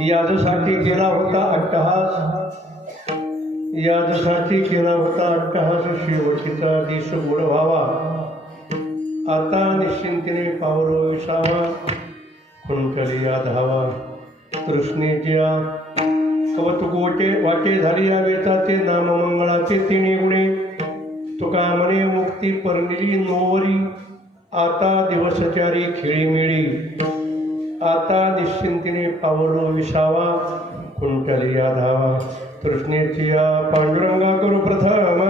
यादसाठी केला होता अट्टहास, यादसाठी केला होता अट्टहास, शेवटीचा दिस गोड व्हावा, आता निश्चिंतीने पावलो विसावा, खुंटली या धावा, तृष्णेच्या कवतुक वाटे झाली या वेताचे, नाम मंगळाचे तिन्ही गुणे, तुका म्हणे मुक्ती परनिली नोवरी, आता दिवसचारी खेळीमेळी, आता निश्चिंतीने पावलो विसावा, कुंटली या धावा, तृष्णेची या पांडुरंगा करू प्रथम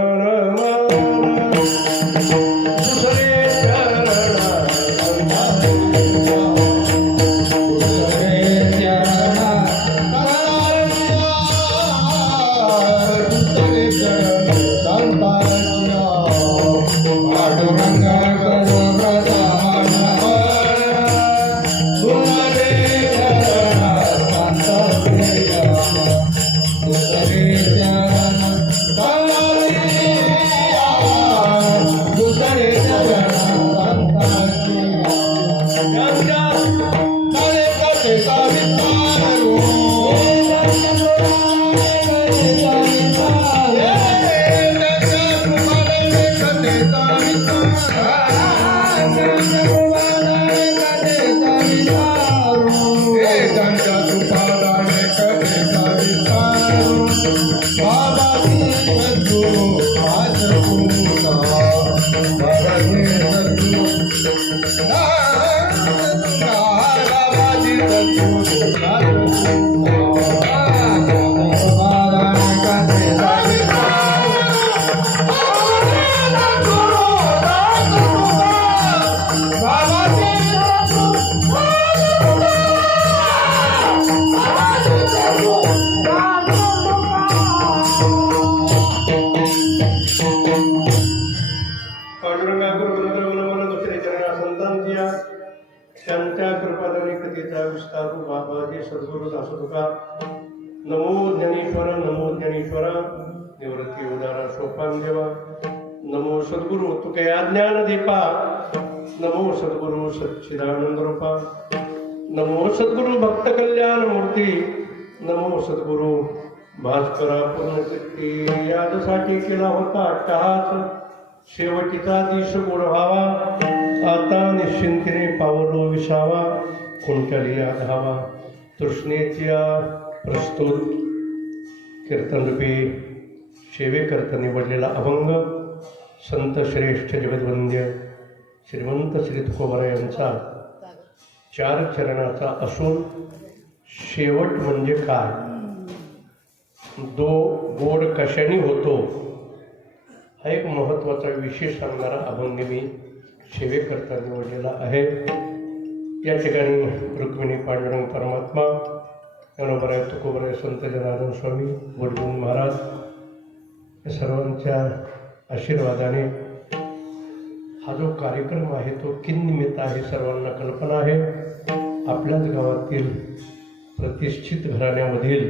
नमो ज्ञानेश्वर निवृत्ती उदारा सोपान देवा, नमो सद्गुरु तुके अज्ञान दीपा, नमो सद्गुरु सच्चिदानंद रूपा, नमो सद्गुरु भक्त कल्याण मूर्ती, नमो सद्गुरु भास्करा पूर्णशक्ती, यादसाठी केला होता अट्टहास, शेवटीचा दिस गोड व्हावा, आता निश्चिंतीने पावलो विसावा, कुंटली या धावा, तृष्णेच्या प्रस्तुत कीर्तनरूपी सेवेकरता निवडलेला अभंग संत श्रेष्ठ जगद्वंद्य श्रीमंत श्री तुकोबारा यांचा 4 चरणाचा असून शेवट म्हणजे काय, गोड कशाने होतो, हा एक महत्त्वाचा विषय सांगणारा अभंग मी सेवेकरता निवडलेला आहे. या ठिकाणी रुक्मिणी पांडुरंग परमात्मा, ज्ञानोबराय तुकोबराय संत जनार्दन स्वामी, वडगुण महाराज या सर्वांच्या आशीर्वादाने हा जो कार्यक्रम आहे तो किननिमित्त आहे सर्वांना कल्पना आहे. आपल्याच गावातील प्रतिष्ठित घराण्यामधील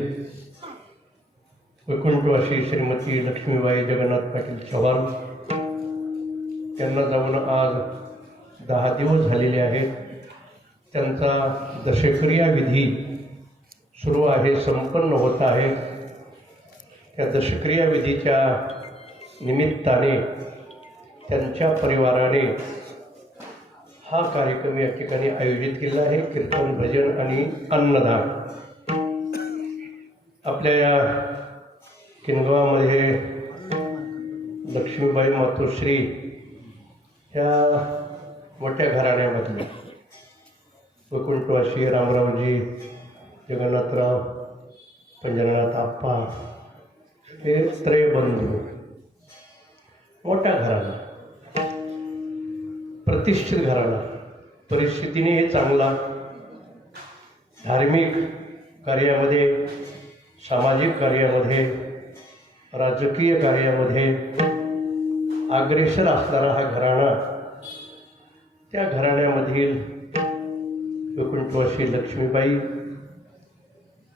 वैकुंठवासी श्रीमती लक्ष्मीबाई जगन्नाथ पाटील चव्हाण त्यांना जाऊन आज 10 दिवस झालेले आहेत. त्यांचा दशक्रिया विधी सुरू आहे, संपन्न होत आहे. त्या दशक्रिया विधीच्या निमित्ताने त्यांच्या परिवाराने हा कार्यक्रम या ठिकाणी आयोजित केला आहे. कीर्तन, भजन आणि अन्नदान. आपल्या या किनगावामध्ये लक्ष्मीबाई मातोश्री ह्या मोठ्या घराण्यामधले वैकुंठवासी रामरावजी जगन्नाथराव पंजरनाथ आप्पा हे त्रयबंधू, मोठ्या घराणा, प्रतिष्ठित घराणा, परिस्थितीने चांगला, धार्मिक कार्यामध्ये, सामाजिक कार्यामध्ये, राजकीय कार्यामध्ये अग्रेसर असणारा हा घराणा. त्या घराण्यामधील वैकुंठवासी लक्ष्मीबाई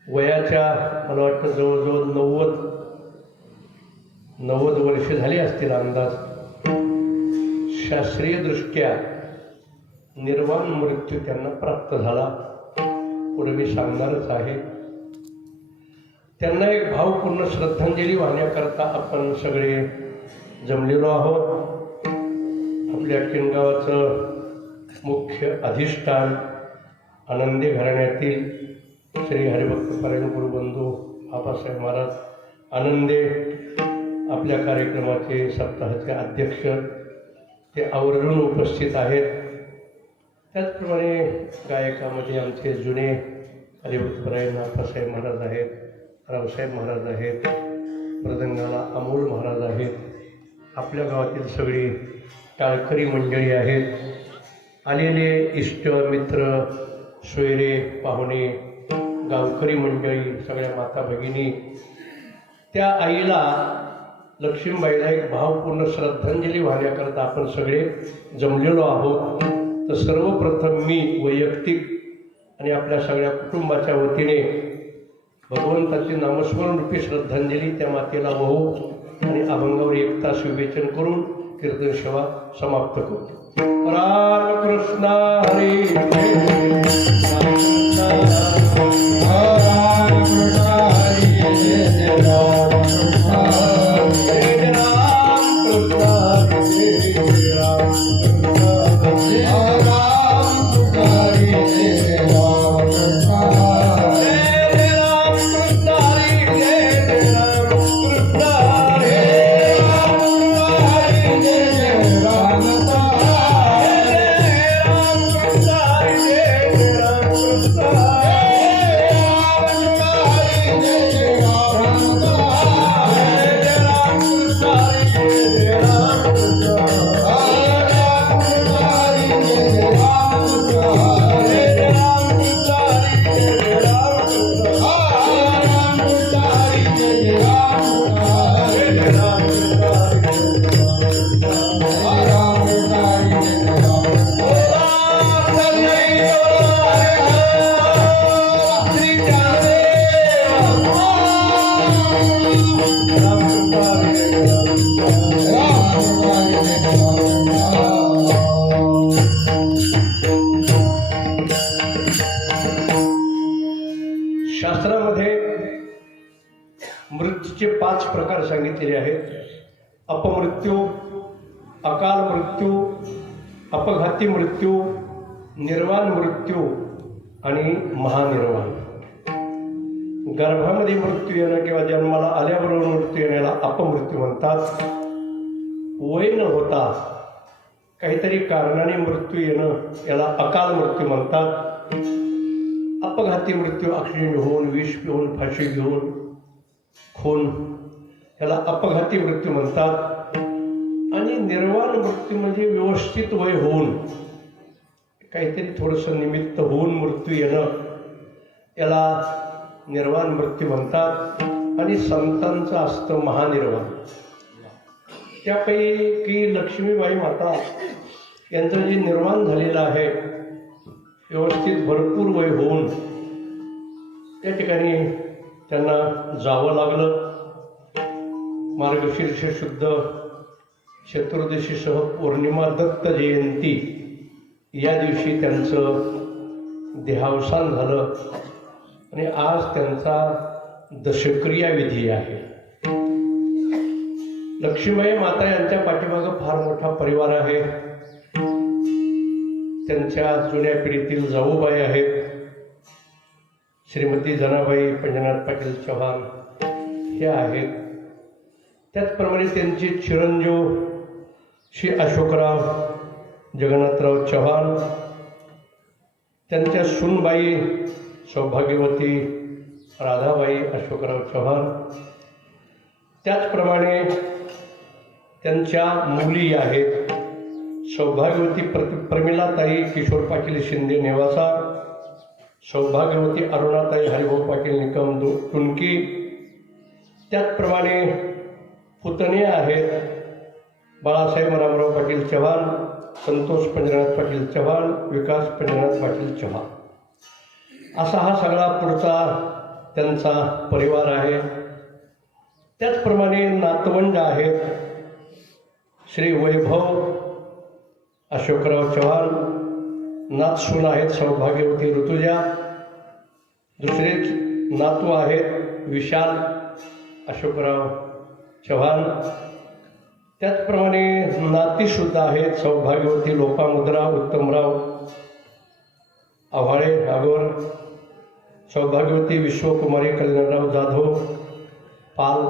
वयाच्या मला वाटतं जवळजवळ 90 वर्ष झाली असतील अंदाज. शास्त्रीयदृष्ट्या निर्वाण मृत्यू त्यांना प्राप्त झाला. पुढे मी सांगणारच आहे. त्यांना एक भावपूर्ण श्रद्धांजली वाहण्याकरता आपण सगळे जमलेलो आहोत. आपल्या किनगावाचं मुख्य अधिष्ठान आनंदी घराण्यातील श्री हरिभक्तपरायण गुरुबंधू आबासाहेब महाराज आनंदे आपल्या कार्यक्रमाचे सप्ताहाचे अध्यक्ष, ते आवर्जून उपस्थित आहेत. त्याचप्रमाणे गायकामध्ये आमचे जुने हरिभक्तपरायण आबासाहेब महाराज आहेत, रावसाहेब महाराज आहेत, मृदंगाला अमोल महाराज आहेत. आपल्या गावातील सगळी टाळकरी मंडळी आहेत. आलेले इष्ट मित्र, सोयरे, पाहुणे, गावकरी मंडळी, सगळ्या माता भगिनी, त्या आईला लक्ष्मीबाईला एक भावपूर्ण श्रद्धांजली वाहण्याकरता आपण सगळे जमलेलो आहोत. तर सर्वप्रथम मी वैयक्तिक आणि आपल्या सगळ्या कुटुंबाच्या वतीने भगवंताची नामस्मरण रूपी श्रद्धांजली त्या मातेला वाहू आणि अभंगावर 1 तास विवेचन करून कीर्तन सेवा समाप्त करू. रामकृष्ण हरी शास्त्रामध्ये मृत्यूचे 5 प्रकार सांगितलेले आहेत. अपमृत्यू, अकाल मृत्यू, अपघाती मृत्यू, निर्वाण मृत्यू आणि महानिर्वाण. गर्भामध्ये मृत्यू येणं किंवा जन्माला आल्याबरोबर मृत्यू येण्याला अपमृत्यू म्हणतात. वय न होता काहीतरी कारणाने मृत्यू येणं याला अकाल मृत्यू म्हणतात. अपघाती मृत्यू ॲक्सिडेंट होऊन, विष पिऊन, फाशी घेऊन, खून, याला अपघाती मृत्यू म्हणतात. आणि निर्वाण मृत्यू म्हणजे व्यवस्थित वय होऊन काहीतरी थोडंसं निमित्त होऊन मृत्यू येणं, याला निर्वाण मृत्यू म्हणतात. आणि संतांचं असतं महानिर्वाण. त्यापैकी लक्ष्मीबाई माता यांचं जे निर्वाण झालेलं आहे, व्यवस्थित भरपूर वय होऊन त्या ठिकाणी त्यांना जावं लागलं. मार्गशीर्ष शुद्ध चतुर्दशीसह पौर्णिमा दत्त जयंती या दिवशी त्यांचं देहावसान झालं आणि आज त्यांचा दशक्रिया विधी आहे. लक्ष्मीबाई माता यांच्या पाठीमागं फार मोठा परिवार आहे. त्यांच्या जुन्या पिढीतील जाऊबाई आहेत. श्रीमती जनाबाई पंजनाथ पाटील चव्हाण हे आहेत. त्याचप्रमाणे त्यांचे चिरंजीव श्री अशोकराव जगन्नाथराव चव्हाण, त्यांच्या सूनबाई सौभाग्यवती राधाबाई अशोकराव चव्हाण, त्याचप्रमाणे त्यांच्या मुली आहेत सौभाग्यवती प्रमिलाताई किशोर पाटील शिंदे नेवासा, सौभाग्यवती अरुणाताई हरिभाऊ पाटील निकम टुनकी, त्याचप्रमाणे पुतणे आहेत बाळासाहेब रामराव पाटील चव्हाण, संतोष पंजनाथ पाटील चव्हाण, विकास पंजनाथ पाटील चव्हाण. असा हा सगळा पुढचा त्यांचा परिवार आहे. त्याचप्रमाणे नातवंड आहेत श्री वैभव अशोकराव चव्हाण, नातसून आहेत सौभाग्यवती ऋतुजा, दुसरे नातू आहेत विशाल अशोकराव चव्हाण, त्याचप्रमाणे नातीसुद्धा आहेत सौभाग्यवती लोपामुद्रा उत्तमराव आव्हाळे आगोर, सौभाग्यवती विश्वकुमारी कल्याणराव जाधव पाल.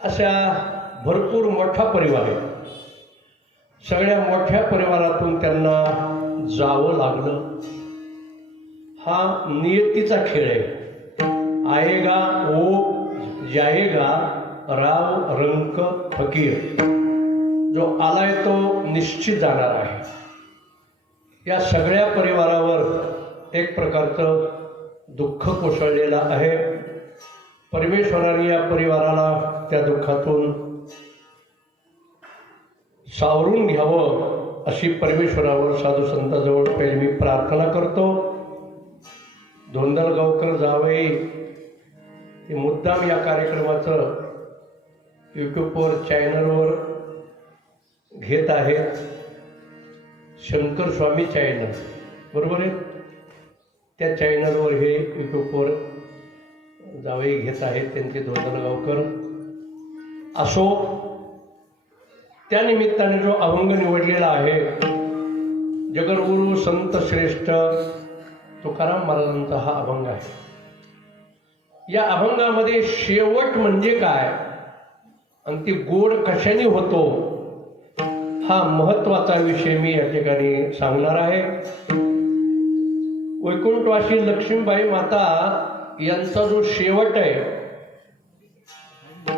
अशा भरपूर मोठा परिवार आहे. सगळ्या मोठ्या परिवारातून त्यांना जावं लागलं. हा नियतीचा खेळ आहे. आएगा वो जाएगा राव रंक फकीर. जो आलाय तो निश्चित जाणार आहे. या सगळ्या परिवारावर एक प्रकारचं दुःख कोसळलेलं आहे. परमेश्वराने या परिवाराला त्या दुःखातून सावरून घ्यावं अशी परमेश्वरावर साधू संतांजवळ पहिले मी प्रार्थना करतो. धोंडलगावकर जावई हे मुद्दाम या कार्यक्रमाचं यूट्यूबवर चॅनलवर घेत आहेत. शंकर स्वामी चॅनल बरोबर आहे, त्या चॅनलवर हे यूट्यूबवर जावई घेत आहेत त्यांचे धोंडलगावकर. असो, त्यानिमित्ताने जो अभंग निवडलेला आहे जगद्गुरु संत श्रेष्ठ तुकाराम महाराजांचा हा अभंग आहे. या अभंगामध्ये शेवट म्हणजे काय आणि ती गोड कशाने होतो हा महत्वाचा विषय मी या ठिकाणी सांगणार आहे. वैकुंठवासी लक्ष्मीबाई माता यांचा जो शेवट आहे,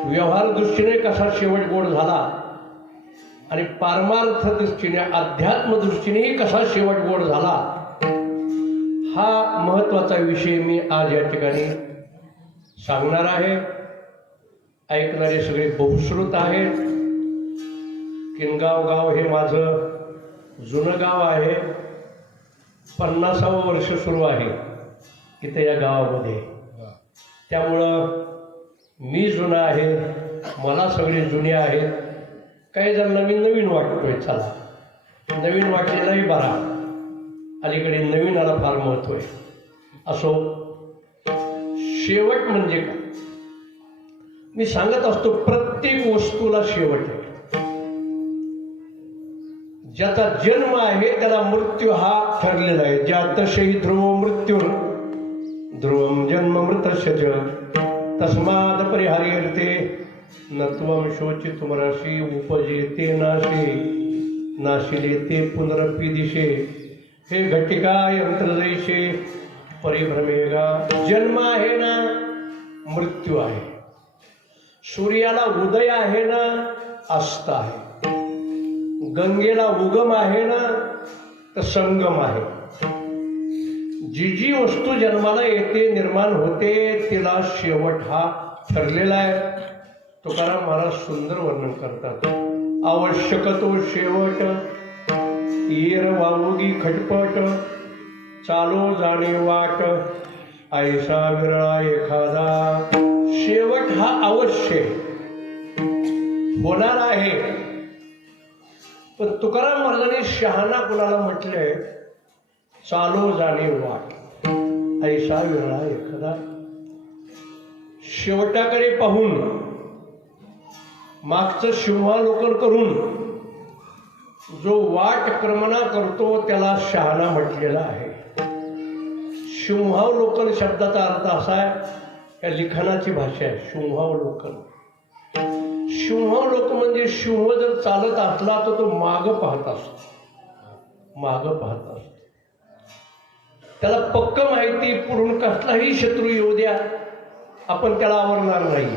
व्यवहार दृष्टीने कसा शेवट गोड झाला आणि पारमार्थ दृष्टीने अध्यात्म दृष्टीनेही कसा शेवट गोड झाला, हा महत्वाचा विषय मी आज या ठिकाणी सांगणार आहे. ऐकणारे सगळे बहुश्रुत आहेत. किनगाव गाव हे माझं जुनं गाव आहे. 50वं वर्ष सुरू आहे इथं या गावामध्ये. त्यामुळं मी जुना आहे, मला सगळे जुने आहेत. काही जण नवीन नवीन वाटतोय. चला, नवीन वाटलेलाही बरा. अलीकडे नवीनाला फार महत्व आहे. असो, शेवट म्हणजे काय मी सांगत असतो. प्रत्येक वस्तूला शेवट आहे. ज्याचा जन्म आहे त्याला मृत्यू हा ठरलेला आहे. ज्यातशही ध्रुव मृत्यू ध्रुवम जन्म मृतस्य च तस्माद परिहार्यते न त्वं शोचितुं राशी उपजेते नाशी नाशिलेते पुनरपि दिशे हे घटिका यंत्र जैसे परिभ्रमेगा. जन्म आहे ना, मृत्यू आहे. सूर्याला उदय आहे ना, अस्त आहे. गंगेला उगम आहे ना, तर संगम आहे. जी जी वस्तू जन्माला येते, निर्माण होते, तिला शेवट हा ठरलेला आहे. तुकाराम महाराज सुंदर वर्णन करतात. आवश्यक तो शेवट येर वावुगी खटपट चालो जाणे वाट ऐसा विरळा एखादा. शेवट हा अवश्य. होणार आहे. पण तुकाराम महाराजांनी शहाणा कुणाला म्हटलंय, चालो जाणे वाट ऐसा वेळा एखादा. शेवटाकडे पाहून मागचं सिंहावलोकन करून जो वाट क्रमणा करतो त्याला शहाणा म्हटलेला आहे. सिंहावलोकन शब्दाचा अर्थ असा आहे, या लिखाणाची भाषा आहे सिंहावलोकन. सिंहावलोकन म्हणजे सिंह जर चालत असला तर तो मागं पाहत असतो, मागं पाहत असतो. त्याला पक्क माहिती, पुढून कसलाही शत्रू येऊ द्या आपण त्याला आवरणार नाही.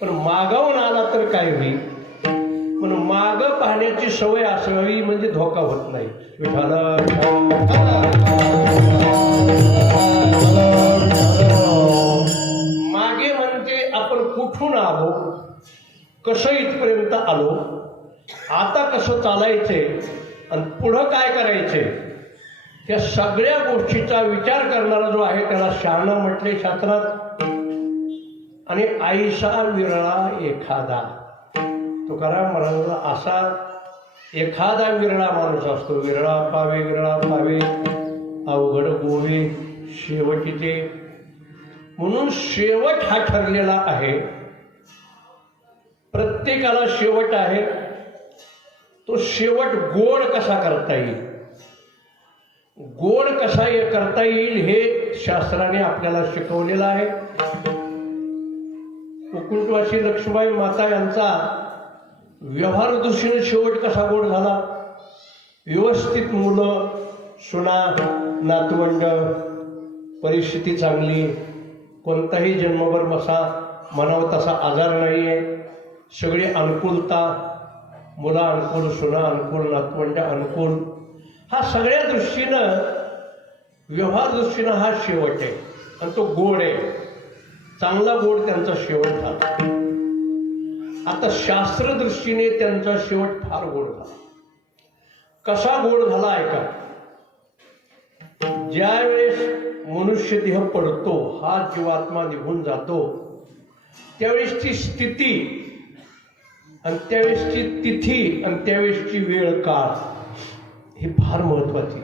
पण मागावून आला तर काय होईल. पण मागं पाहण्याची सवय असावी म्हणजे धोका होत नाही. मागे म्हणजे आपण कुठून आलो, कसं इथपर्यंत आलो, आता कसं चालायचे आणि पुढं काय करायचे, त्या सगळ्या गोष्टीचा विचार करणारा जो आहे त्याला शहाणा म्हटले शास्त्रात. आणि ऐसा विरळा एखादा. तुकाराम महाराजांना असा एखादा विरळा माणूस असतो. विरळा पावे, विरळा पावे, अवघड गोवे शेवटीचे. म्हणून शेवट हा ठरलेला आहे. प्रत्येकाला शेवट आहे. तो शेवट गोड कसा करता येईल, गोड कसा करता येईल हे शास्त्राने आपल्याला शिकवलेलं आहे. कुकुटवासी लक्ष्मीबाई माता यांचा व्यवहार दृष्टीने शेवट कसा गोड झाला. व्यवस्थित मुलं, सुना, नातवंड, परिस्थिती चांगली, कोणताही जन्मभर म्हणावं तसा आजार नाही आहे, सगळी अनुकूलता, मुलं अनुकूल, सुना अनुकूल, नातवंड अनुकूल. हा सगळ्या दृष्टीनं व्यवहार दृष्टीनं हा शेवट आहे आणि तो गोड आहे. चांगला गोड त्यांचा शेवट झाला. आता शास्त्रदृष्टीने त्यांचा शेवट फार गोड झाला. कसा गोड झाला ऐका. ज्या वेळेस मनुष्य देह पडतो, हा जीवात्मा निघून जातो, त्यावेळेस ती स्थिती आणि त्यावेळेसची तिथी आणि त्यावेळेसची वेळ काळ ही फार महत्वाची.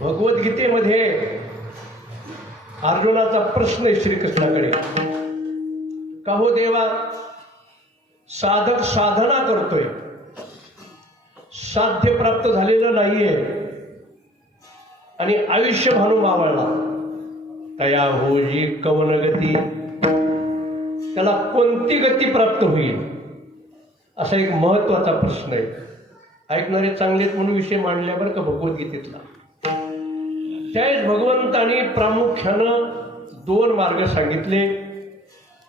भगवद्गीतेमध्ये अर्जुनाचा प्रश्न आहे श्रीकृष्णाकडे, का हो देवा, साधक साधना करतोय, साध्य प्राप्त झालेलं नाहीये आणि आयुष्य भानू मावळला, तया होजी कवन गती, त्याला कोणती गती प्राप्त होईल, असा एक महत्वाचा प्रश्न आहे. ऐकणारे चांगलेच म्हणून विषय मांडल्या बरं का भगवद्गीतेतला. त्यावेळेस भगवंतांनी प्रामुख्यानं दोन मार्ग सांगितले,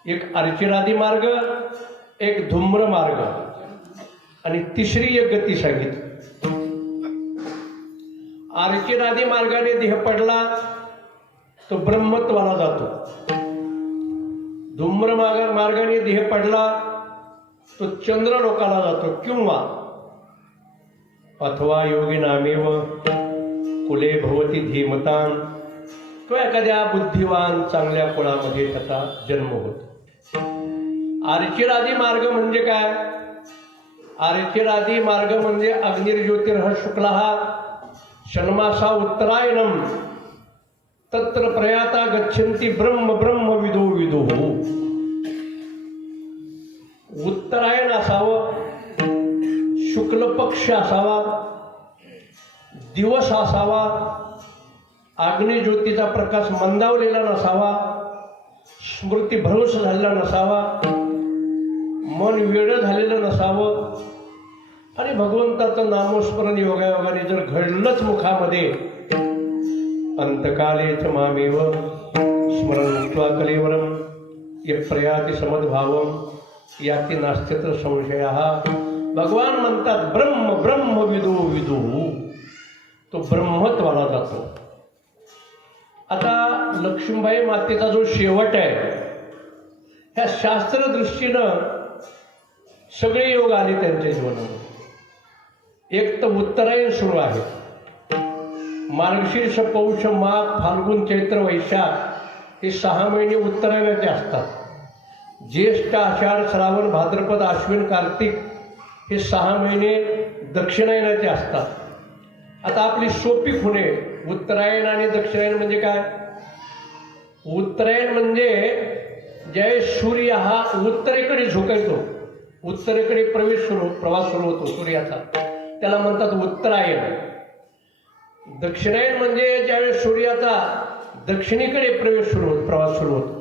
एक अर्चिरादी मार्ग, एक धूम्र मार्ग आणि तिसरी एक गती सांगितली. अर्चिरादी मार्गाने देह पडला तो ब्रह्मत्वाला जातो. धूम्र मार्गाने देह पडला तो चंद्रलोकाला जातो, किंवा अथवा योगी नामेव कुले भवती धीमतां, तो एखाद्या बुद्धिवान चांगल्या कुळामध्ये त्याचा जन्म होतो. अर्चिरादी मार्ग म्हणजे काय. अर्चिरादी मार्ग म्हणजे अग्निर्ज्योतिर्ह शुक्लः षण्मासा उत्तरायणम तत्र प्रयाता गच्छन्ति ब्रह्म ब्रह्म विदो विदुः. उत्तरायण असावं, शुक्ल पक्ष असावा, दिवस असावा, अग्निज्योतीचा प्रकाश मंदावलेला नसावा, स्मृतीभ्रंश झालेला नसावा, मन वेडं झालेलं नसावं आणि भगवंताचं नामस्मरण योगायोगाने जर घडलंच मुखामध्ये, अंतकालेच मामेव स्मरण मुक्त्वा कलेवरम ये प्रयाति समद्भावम याती नास्त्यत्र संशयः. भगवान म्हणतात ब्रह्म ब्रह्म विदो विदु, तो ब्रह्मत्वाला जातो. आता लक्ष्मीबाई मातेचा जो शेवट आहे, ह्या शास्त्रदृष्टीनं सगळे योग आले त्यांच्या जीवनामध्ये. एक तर उत्तरायण सुरू आहे, मार्गशीर्ष पौष माघ फाल्गुन चैत्र वैशाख हे 6 महिने उत्तरायणाचे असतात. ज्येष्ठ आषाढ श्रावण भाद्रपद अश्विन कार्तिक हे 6 महिने दक्षिणायनाचे असतात। आता आपली सोपी खुणे उत्तरायण आणि दक्षिणायन म्हणजे काय? उत्तरायण म्हणजे ज्यावेळेस सूर्य हा उत्तरेकडे झुकायतो, उत्तरेकडे प्रवास सुरू होतो सूर्याचा, त्याला म्हणतात उत्तरायण। दक्षिणायन म्हणजे ज्यावेळेस सूर्याचा दक्षिणेकडे प्रवास सुरू होतो,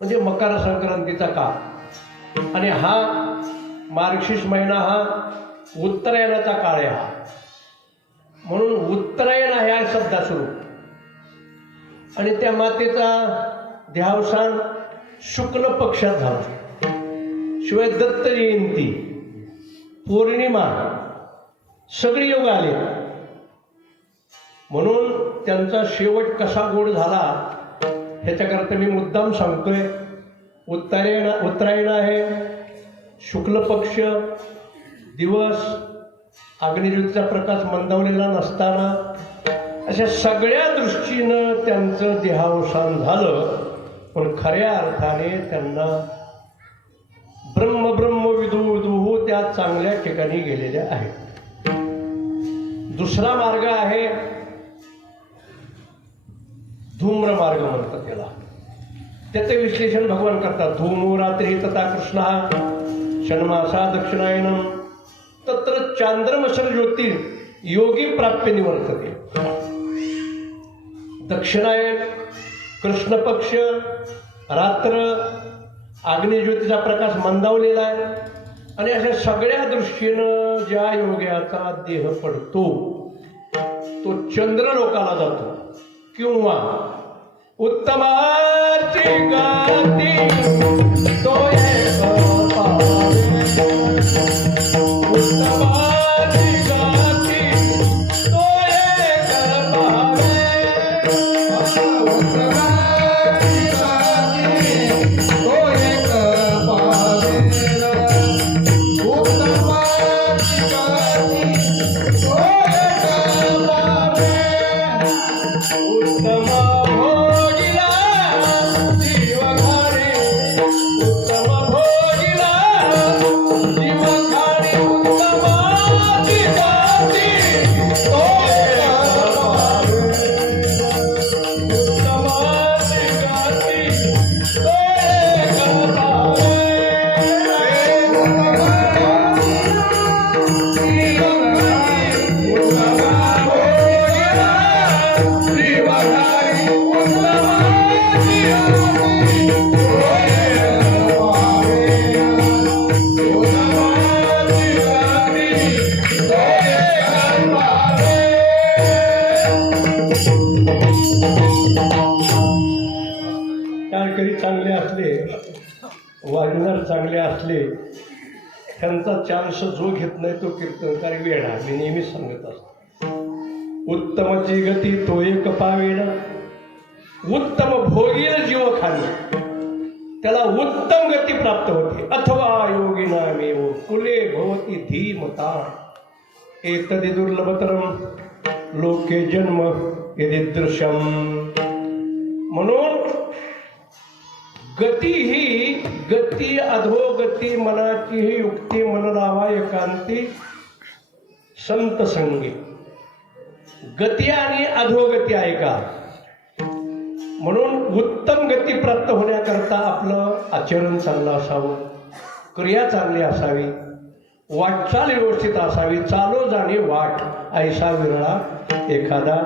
म्हणजे मकर संक्रांतीचा काळ। आणि हा मार्गशीर्ष महिना हा उत्तरायणाचा काळ आहे हा, म्हणून उत्तरायण आहे हा शब्दा सुरू। आणि त्या मातेचा देहावसान शुक्ल पक्षात झाला, शिवाय दत्त जयंती, पौर्णिमा सगळे योग आले, म्हणून त्यांचा शेवट कसा गोड झाला ह्याच्याकरता मी मुद्दाम सांगतोय। उत्तरायण आहे, शुक्ल पक्ष दिवस, अग्निज्योतीचा प्रकाश मंदावलेला नसताना, अशा सगळ्या दृष्टीनं त्यांचं देहावसान झालं। पण खऱ्या अर्थाने त्यांना ब्रह्म विदुः त्या चांगल्या ठिकाणी गेलेल्या आहेत। दुसरा मार्ग आहे धूम्र मार्ग म्हणतात त्याला, त्याचे विश्लेषण भगवान करतात। धूमो रात्री तथा कृष्ण षण्मासा दक्षिणायनम तत्र चांद्रमसर ज्योती योगी प्राप्य निवर्तते। दक्षिणायन कृष्ण पक्ष, रात्र, अग्निज्योतीचा प्रकाश मंदावलेला आहे, आणि अशा सगळ्या दृष्टीनं ज्या योग्याचा देह पडतो तो चंद्रलोकाला जातो, किंवा उत्तमाची गती तो एक पावे, उत्तमाची गती तो एक पावे, उत्तमाची गती तो एक पावे, उत्तमाची गती तो एक पावे, उत्तम भोगिला जीवघारी, उत्तम भोगिला जीवघारी, उत्तमाची गती तो एक पावे, उत्तमाची गती तो एक पावे, काहीतरी चांगले असले, वागणार चांगले असले, त्यांचा चान्स जो घेत नाही तो कीर्तनकार वेडा, मी नेहमीच सांगत असतो। उत्तमची गती तो एक पावेना, उत्तम भोगील जीव खाणे त्याला उत्तम गती प्राप्त होते। अथवा योगिनामेव कुले भवती धीमता एतदि दुर्लभतरम लोके जन्म यदिदृशम। म्हणून गती ही गती अधोगती मनाची ही युक्ती मन लावा एकांती संत संगी। गती आणि अधोगती ऐका, म्हणून उत्तम गती प्राप्त होण्याकरता आपलं आचरण चांगलं असावं, क्रिया चांगली असावी, वाटचाल व्यवस्थित असावी, चालो जाणे वाट ऐसा विरळा एखादा,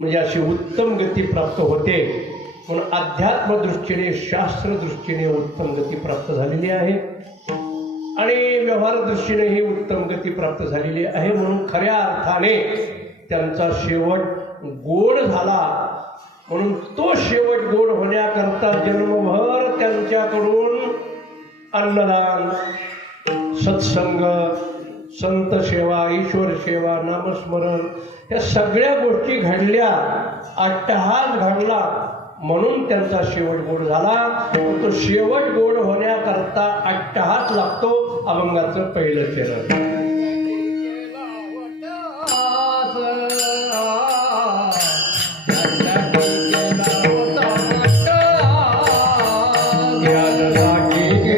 म्हणजे अशी उत्तम गती प्राप्त होते। म्हणून अध्यात्म दृष्टीने शास्त्र दृष्टीने उत्तम गती प्राप्त झालेली आहे, आणि व्यवहार दृष्टीने ही उत्तम गती प्राप्त झालेली आहे। म्हणून खऱ्या अर्थाने त्यांचा शेवट गोड झाला, म्हणून तो शेवट गोड होण्याकरता जन्मभर त्यांच्याकडून अन्नदान, सत्संग, संत सेवा, ईश्वर सेवा, नामस्मरण या सगळ्या गोष्टी घडल्या, अट्टहास घडला, म्हणून त्यांचा शेवट गोड झाला। तो शेवट गोड होण्याकरता अट्टहास लागतो, अभंगाचं पहिलं चरण। साठी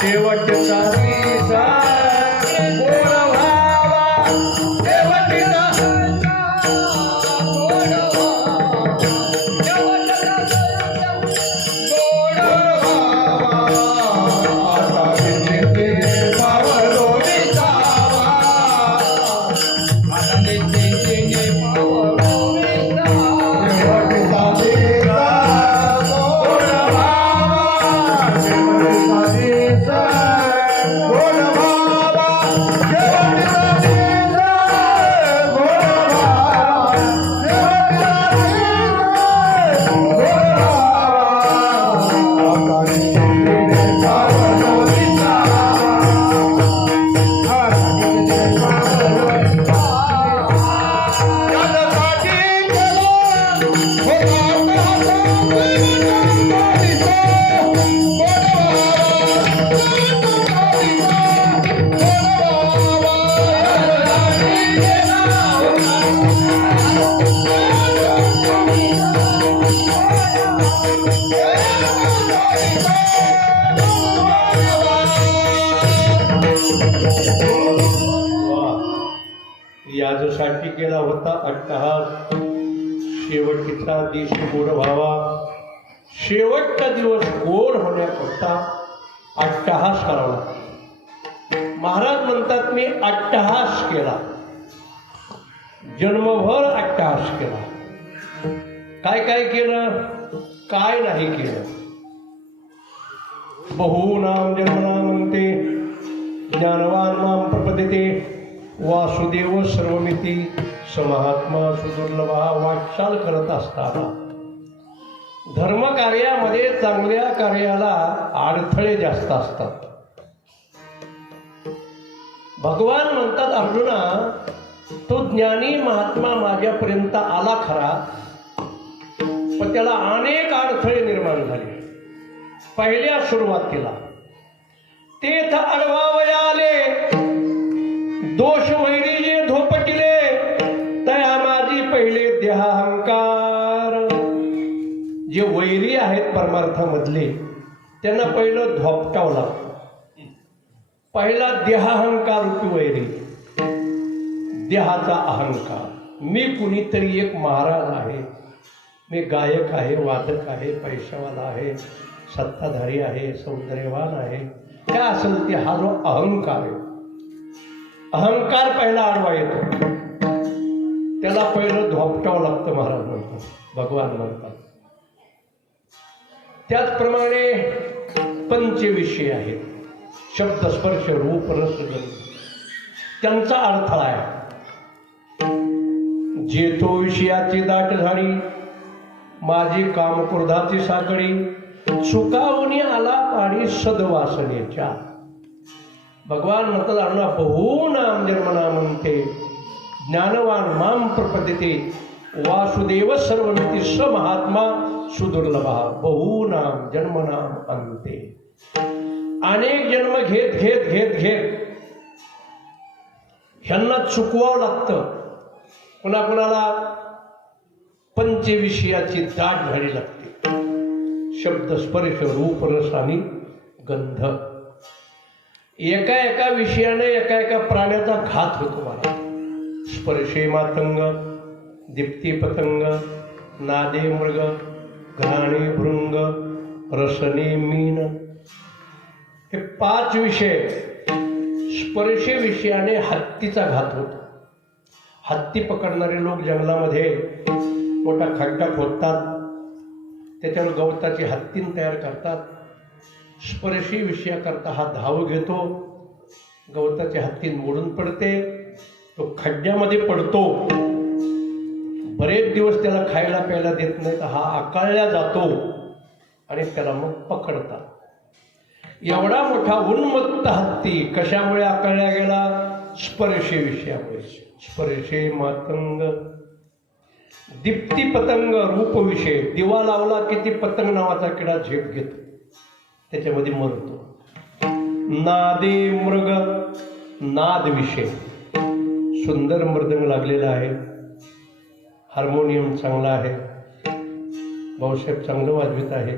शेवटचा दिसा गोड व्हावा, शेवटचा गोड व्हावा, आता विचिते पावलो विसावा, आता विचिते पावलो विसावा, शेवटचा दिसा गोड व्हावा, शेवटचा दिसा गोड व्हावा, शेवटचा दिसा गोड व्हावा, शेवटचा दिसा गोड व्हावा, आता विचिते पावलो विसावा, आता विचिते पावलो विसावा, त्यासाठी केला याजसाठी केला होता अट्टहास, शेवटचा दिवस गोड व्हावा, शेवटचा दिवस गोड होण्याकरता अट्टहास करावा. महाराज म्हणतात मी अट्टहास केला, जन्मभर अट्टहास केला. काय काय केलं, काय नाही केलं. बहूनाम जन्मनामन्ते ज्ञानवान मां प्रपद्यते, वासुदेव सर्वमिती समहात्मा सुदुर्लभा. वाटचाल करत असताना धर्मकार्यामध्ये चांगल्या कार्याला अडथळे जास्त असतात. भगवान म्हणतात अर्जुना, तो ज्ञानी महात्मा माझ्यापर्यंत आला खरा, पण त्याला अनेक अडथळे निर्माण झाले. पहिल्या सुरुवातीला तेथ अडवावया आले, दोष वैरी जे धोपटिले, तया माझी पहिले देहाहंकार. जे वैरी आहेत परमार्थामधले त्यांना पहिलं धोपटावं लागतं. पहिला देहाहंकार रूपी वैरी, देहाचा अहंकार. मी कुणीतरी एक महाराज आहे, मी गायक आहे, वादक आहे, पैशावाला आहे, सत्ताधारी आहे, सौंदर्यवान आहे, काय असेल ते हा जो अहंकार आहे, अहंकार पहिला आडवा येतो. त्याला पहिलं धोपटावं लागतं महाराज म्हणतात, भगवान म्हणतात. त्याचप्रमाणे पंचविषय आहेत, शब्द स्पर्श रूप रस गंध, त्यांचा अडथळा आहे. जेतो विषयाची दाट झाडी, माझी कामक्रोधाची साकडी, चुकावणी आला पाणी सदवासनेच्या. भगवान म्हणतात अर्जुना, बहूनाम जन्मनामन्ते ज्ञानवान मां प्रपद्यते, वासुदेव सर्वमिती स महात्मा सुदुर्लभा. बहूनाम जन्मनाम अन्ते. अनेक जन्म घेत घेत घेत घेत ह्यांना चुकवावं लागतं. कुणाकुणाला पंचविषयाची दाट झाडी लागते, शब्द स्पर्श रूप रस आणि गंध. एका एका विषयाने एका एका प्राण्याचा घात होतो मला. स्पर्शे मातंग, दीप्ती पतंग, नादे मृग, घ्राणे भृंग, रसने मीन. हे 5 विषय. स्पर्शे विषयाने हत्तीचा घात होतो. हत्ती पकडणारे लोक जंगलामध्ये मोठा खड्डा खोदतात, त्याच्यावर गवताची हत्तीन तयार करतात. स्पर्शी विषयाकरता हा धाव घेतो, गवताची हत्तीन मोडून पडते, तो खड्ड्यामध्ये पडतो. बरेच दिवस त्याला खायला प्यायला देत नाही, तर हा आकळल्या जातो आणि त्याला मग पकडतात. एवढा मोठा उन्मत्त हत्ती कशामुळे आकळल्या गेला? स्पर्शे विषयामुळे. स्पर्शे मातंग, दीप्ती पतंग रूपविषय. दिवा लावला की ती पतंग नावाचा किडा झेप घेतो, त्याच्यामध्ये मरतो. नादे मृग, नाद विषय. सुंदर मृदंग लागलेला आहे, हार्मोनियम चांगला आहे, भाऊसाहेब चांगलं वाजवित आहे,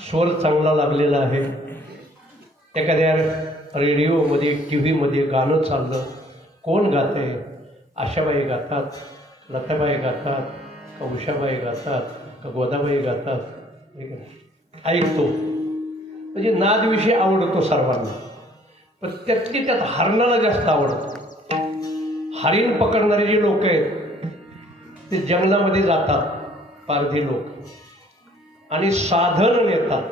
स्वर चांगला लागलेला आहे. एखाद्या रेडिओमध्ये टी व्हीमध्ये गाणं चाललं, कोण गात आहे? आशाबाई गातात, लताबाई गातात, का उषाबाई गातात, का गोदाबाई गातात, ऐकतो. म्हणजे नादविषयी आवडतो सर्वांना, पण त्यातली त्यात हरणाला जास्त आवडतं. हरिण पकडणारे जे लोक आहेत ते जंगलामध्ये जातात, पारधी लोक, आणि साधन नेतात,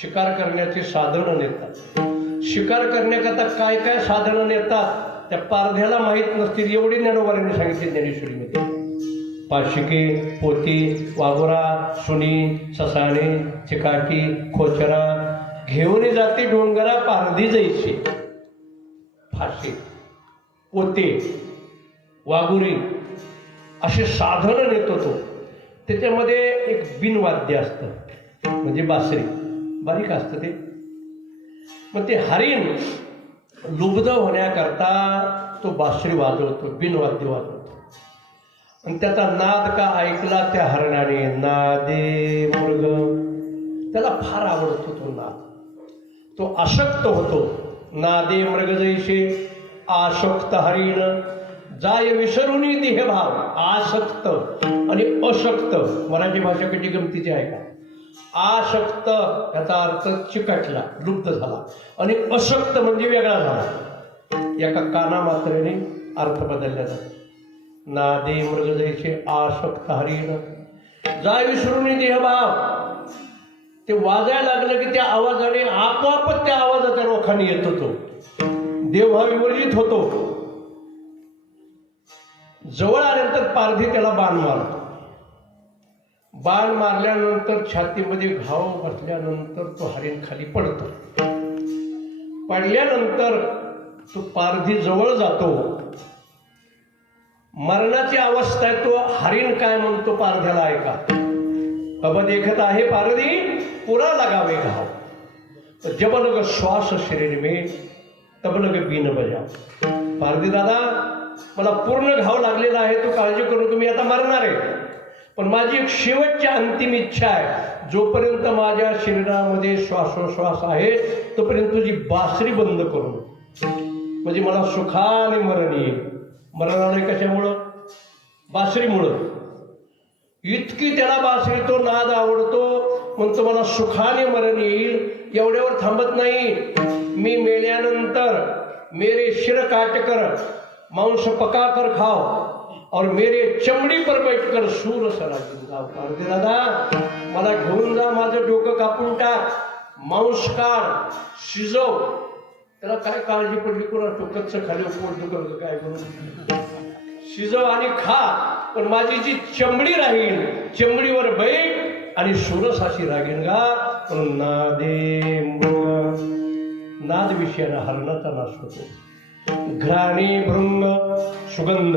शिकार करण्याचे साधनं नेतात. शिकार करण्याकरता काय काय साधनं नेतात त्या पारध्याला माहीत नसतील एवढे ज्ञानोबारांनी सांगितले ज्ञानेश्वरीमध्ये. पाशिके, पोती, वाघोरा, सुनी, ससाणे, चिकाटी, खोचरा घेऊन जाते डोंगरा पारधी जैसे. फाशी, पोते, वाघुरी असे साधनं नेतो तो. त्याच्यामध्ये एक बिनवाद्य असतं, म्हणजे बासरी, बारीक असतं ते. मग ते हरिण लुब्ध होण्याकरता तो बासरी वाजवतो, बिनवाद्य वाजवतो. आणि त्याचा नाद का ऐकला त्या हरणाने, नादे मृग, त्याला फार आवडतो तो नाद. तो आसक्त होतो. नादे मृग जैसे आसक्त हरिण, जाय विसरून देहभाव. आसक्त आणि अशक्त मराठी भाषा किती गमतीची आहे का? आसक्त याचा अर्थ चिकटला, लुप्त झाला, आणि अशक्त म्हणजे वेगळा झाला. एका काना मात्रेने अर्थ बदलला जातो. नादे मृग जैसे आसक्त हरिण, जाय विसरून देहभाव. ते वाजायला लागलं की त्या आवाजाने आपोआपच त्या आवाजाच्या रोखाने येतो, तो देवभाव विवर्जित होतो. जवळ आल्यानंतर पारधी त्याला बाण मारतो. बाण मारल्यानंतर छातीमध्ये घाव बसल्यानंतर तो हरिण खाली पडतो. पडल्यानंतर तो पारधी जवळ जातो. मरणाची अवस्था आहे. तो हरिण काय म्हणतो पारध्याला, ऐका. अब देखत आहे पारधी पुरा लगावे घाव, जब लग श्वास शरीर में तब लग बीन बजाव. पारधी दादा, मला पूर्ण घाव लागलेला आहे, तू काळजी करू, तुम्ही आता मरणार आहे, पण माझी एक शेवटची अंतिम इच्छा आहे. जोपर्यंत माझ्या शरीरामध्ये श्वासोश्वास आहे तोपर्यंत तुझी बासरी बंद करू, म्हणजे मला सुखाने मरण येईल. मरण आलंय कशामुळं? बासरीमुळं. इतकी त्याला बासरी, तो नाद आवडतो, म्हणतो मला सुखाने मरण येईल. एवढ्यावर थांबत नाही. मी मेल्यानंतर मेरे शिर काट कर, मांस पका कर खाओ, और मेरे चमडी पर बैठकर सूर सराजिंगा. पारधी दादा, मला घेऊन जा, माझं डोकं कापून टाक, मांस काढ, शिजव. त्याला काय काळजी पडली कोणा? टोकतचं खाली पोट दुखत काय करू, शिजव आणि खा, पण माझी जी चमडी राहील, चमडीवर बैठ आणि सुरसाशी राहील गा. म्हणून नादे मृग, नाद विषयाला हरणाचा नाश होतो. घ्राणे भृंग, सुगंध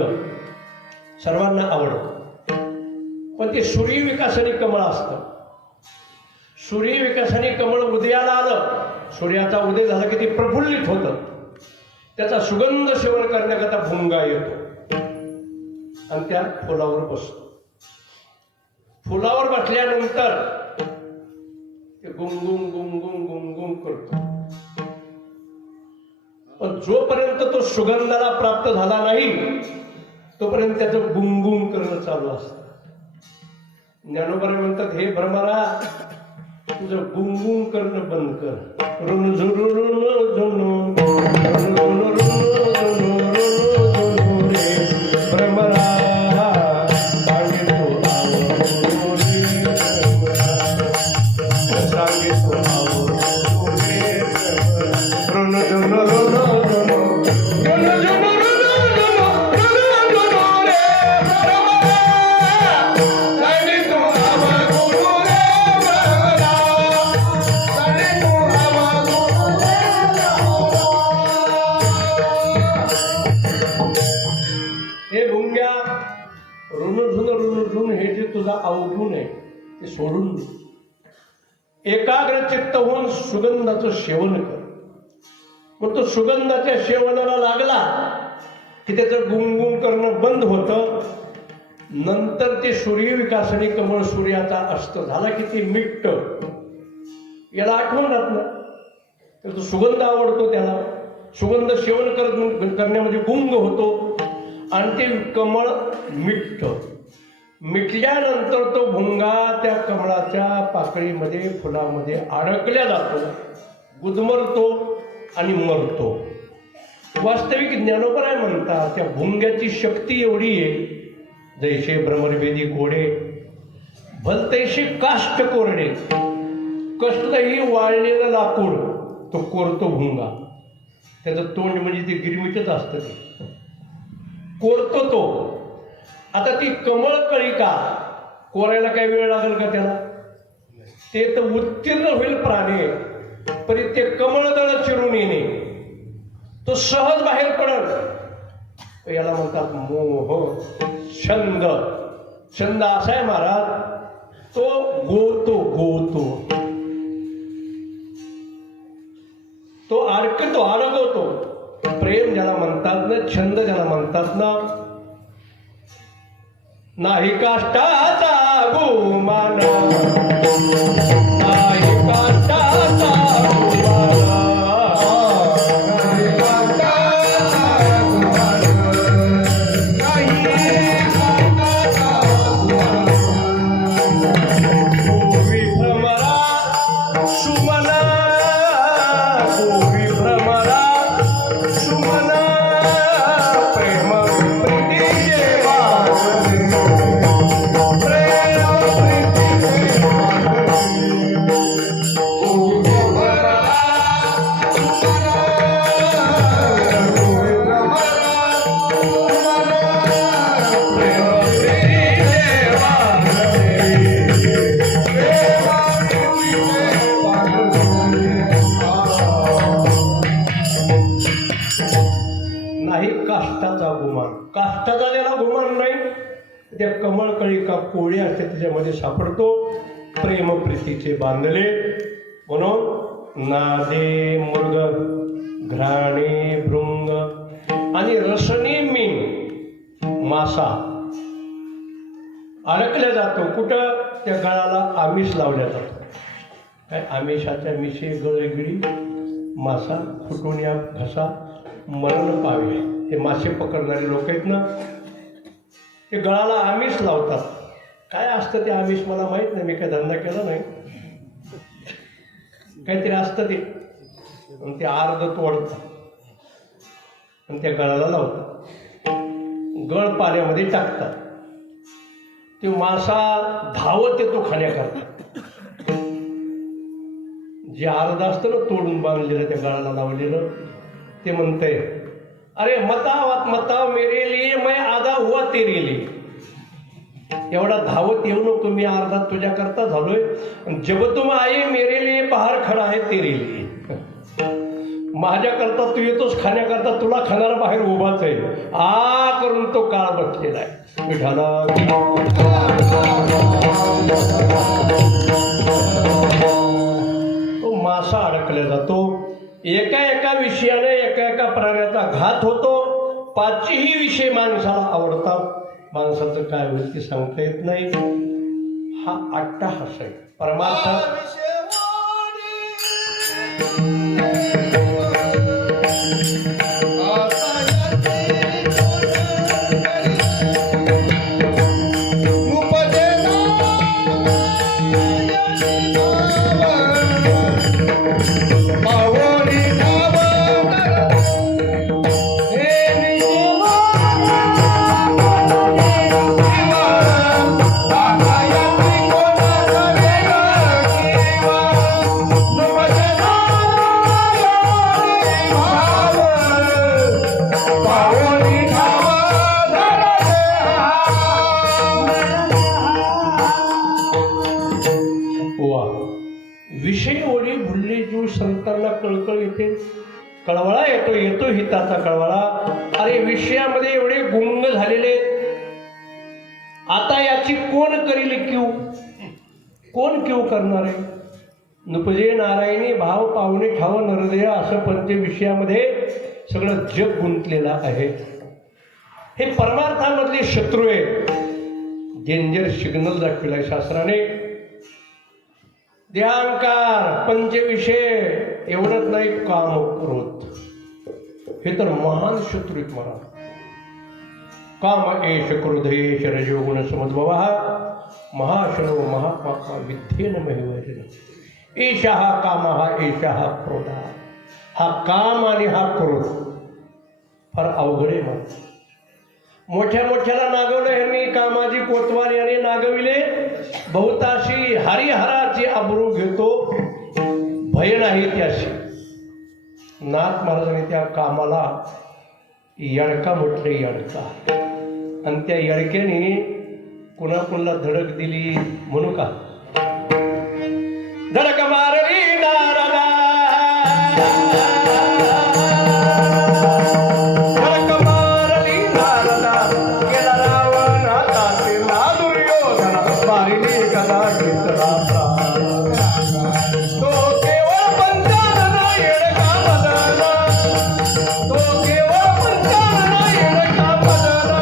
सर्वांना आवडतो, पण ते सूर्यविकासाने कमळ असतं. सूर्यविकासाने कमळ उदयाला आलं, सूर्याचा उदय झाला की ते प्रफुल्लित होतं. त्याचा सुगंध सेवन करण्याकरता भुंगा येतो आणि त्या फुलावर बसतो. फुलावर बसल्यानंतर ते गुंगुंग गुंगुंग गुंगुंग करतो. पण जोपर्यंत तो सुगंधाला प्राप्त झाला नाही तोपर्यंत त्याचं गुंगुंग करणं चालू असतं. ज्ञानोबा म्हणतात, हे भ्रमरा, तुझं गुंगुंग करणं बंद कर. रुन झुनु रुन झुनु रुन झुनु रुन झुनु रुन झुनु रे भ्रमरा, सांगितो आवो रे भ्रमरा, सांगितो आवो रे भ्रमरा. रुन झुनु रुन झुनु रुन झुनु तुझा अवगुण आहे ते सोडून दे. एकाग्र चित्त होऊन सुगंधाचं सेवन कर. मग तो सुगंधाच्या सेवनाला लागला की त्याचं गुणगुण करणं बंद होतं. नंतर ते सूर्यविकासनी कमळ सूर्याचा अस्त झाला की ते मिट्ट, याला आठवण राहत ना. तर तो सुगंध आवडतो, त्याला सुगंध सेवन करण्यामध्ये गुंग होतो आणि ते कमळ मिटल्यानंतर तो भुंगा त्या कमळाच्या पाकळीमध्ये फुलामध्ये अडकल्या जातो, गुदमरतो आणि मरतो. वास्तविक ज्ञानोबराय म्हणतात त्या भुंग्याची शक्ती एवढी आहे, जैसे भ्रमरवेदी कोडे भलतैसे काष्ट कोरडे. कसलंही वाळलेलं लाकूड तो कोरतो भुंगा. त्याचं तोंड म्हणजे ते गिरमिटच असतं, ते कोरतो तो. आता ती कमळ कळिका कोरायला काही वेळ लागेल का त्याला? ते तर उत्तीर्ण होईल प्राणी, पण ते कमळदळ चिरून येणे तो सहज बाहेर पडत. याला म्हणतात मोह. छंद. छंद असा आहे महाराज, तो गोतो तो अडकवतो. प्रेम ज्याला म्हणतात ना, छंद ज्याला म्हणतात ना, नाही काष्टाचा गुमान, नाही काष्टाचा काष्टाचा त्याला गुमान नाही. त्या कमळकळिका कोळी असते त्याच्यामध्ये सापडतो. प्रेम प्रीतीचे बांधले म्हणून नादे मृग घ्राणे भृंग आणि रसने मीन मासा अडकल्या जातो. कुठं? त्या गळाला आमिष लावल्या जातो. काय आमिषाच्या मिशी गळगिळी मासा फुटून या घसा मरण पावे. हे मासे पकडणारे लोक आहेत ना, ते गळाला आमिष लावतात. काय असतं ते आमिष मला माहित नाही, मी काय धंदा केला नाही. काहीतरी असतं ते, आणि ते अर्ध तोडतात आणि त्या गळाला लावतात, गळ पाण्यामध्ये टाकतात. ते मासा धावत येतो खाण्याकरता. जे अर्ध असतं ना तोडून बांधलेलं त्या गळाला लावलेलं, ते म्हणतंय अरे मताव मेरे लिए मैं आधा हुआ तेरे लिए. एवढा धावत येऊ नको, मी अर्धा तुझ्या करता झालोय. जब तुम आये मेरे लिए बाहेर खडा आहे तेरे लिए. माझ्या करता तू येतोस खाण्याकरता, तुला खाणारा बाहेर उभाच आहे. करून तो काळ बसलेला आहे. विठाला तो मासा अडकला जातो. एका विषयाने एका प्राण्याचा घात होतो. पाचही विषय माणसाला आवडतात. माणसाचं काय होईल ते सांगता येत नाही. हा अट्टहास आहे परमार्थ. विषय ओढी भुलले जीव संतांना कळकळ येते. कळवळा येतो हिताचा कळवळा. अरे विषयामध्ये एवढे गुंग झालेले, आता याची कोण करील क्यू? कोण क्यू करणार आहे? नुपजे नारायणी भाव पाहुणे ठाव नरदेय असं पंचविषयामध्ये सगळं जग गुंतलेलं आहे. हे परमार्थामधले शत्रू आहे. Danger signal दाखविलाय शास्त्राने. देहांकार, पंचविषय एवढंच नाही, काम क्रोध हे तर महान शत्रू आहेत महाराज. काम एष क्रोध एष रजोगुण समद्भव महाशनो महापापा विद्येन महिवचन. एषा काम एषा क्रोध. हा काम आणि हा क्रोध फार अवघड आहे. मग मोठ्या मोठ्याला नागवलं हे मी कामाजी कोतवाल याने नागविले. बहुताशी हरिहराची आबरू घेतो, भय नाही त्याशी. नाथ महाराजांनी त्या कामाला यडका म्हटले, यडका. आणि त्या यडक्याने कुणाकुणाला धडक दिली म्हणू का? धडक मारली नारदा, धडक मारली नारदा, गेला रावण हातातला दुर्योधन, मारिली कदा घेतला. तो केवळ पंचानना येडका बदला, तो केवळ पंचानना येडका बदला.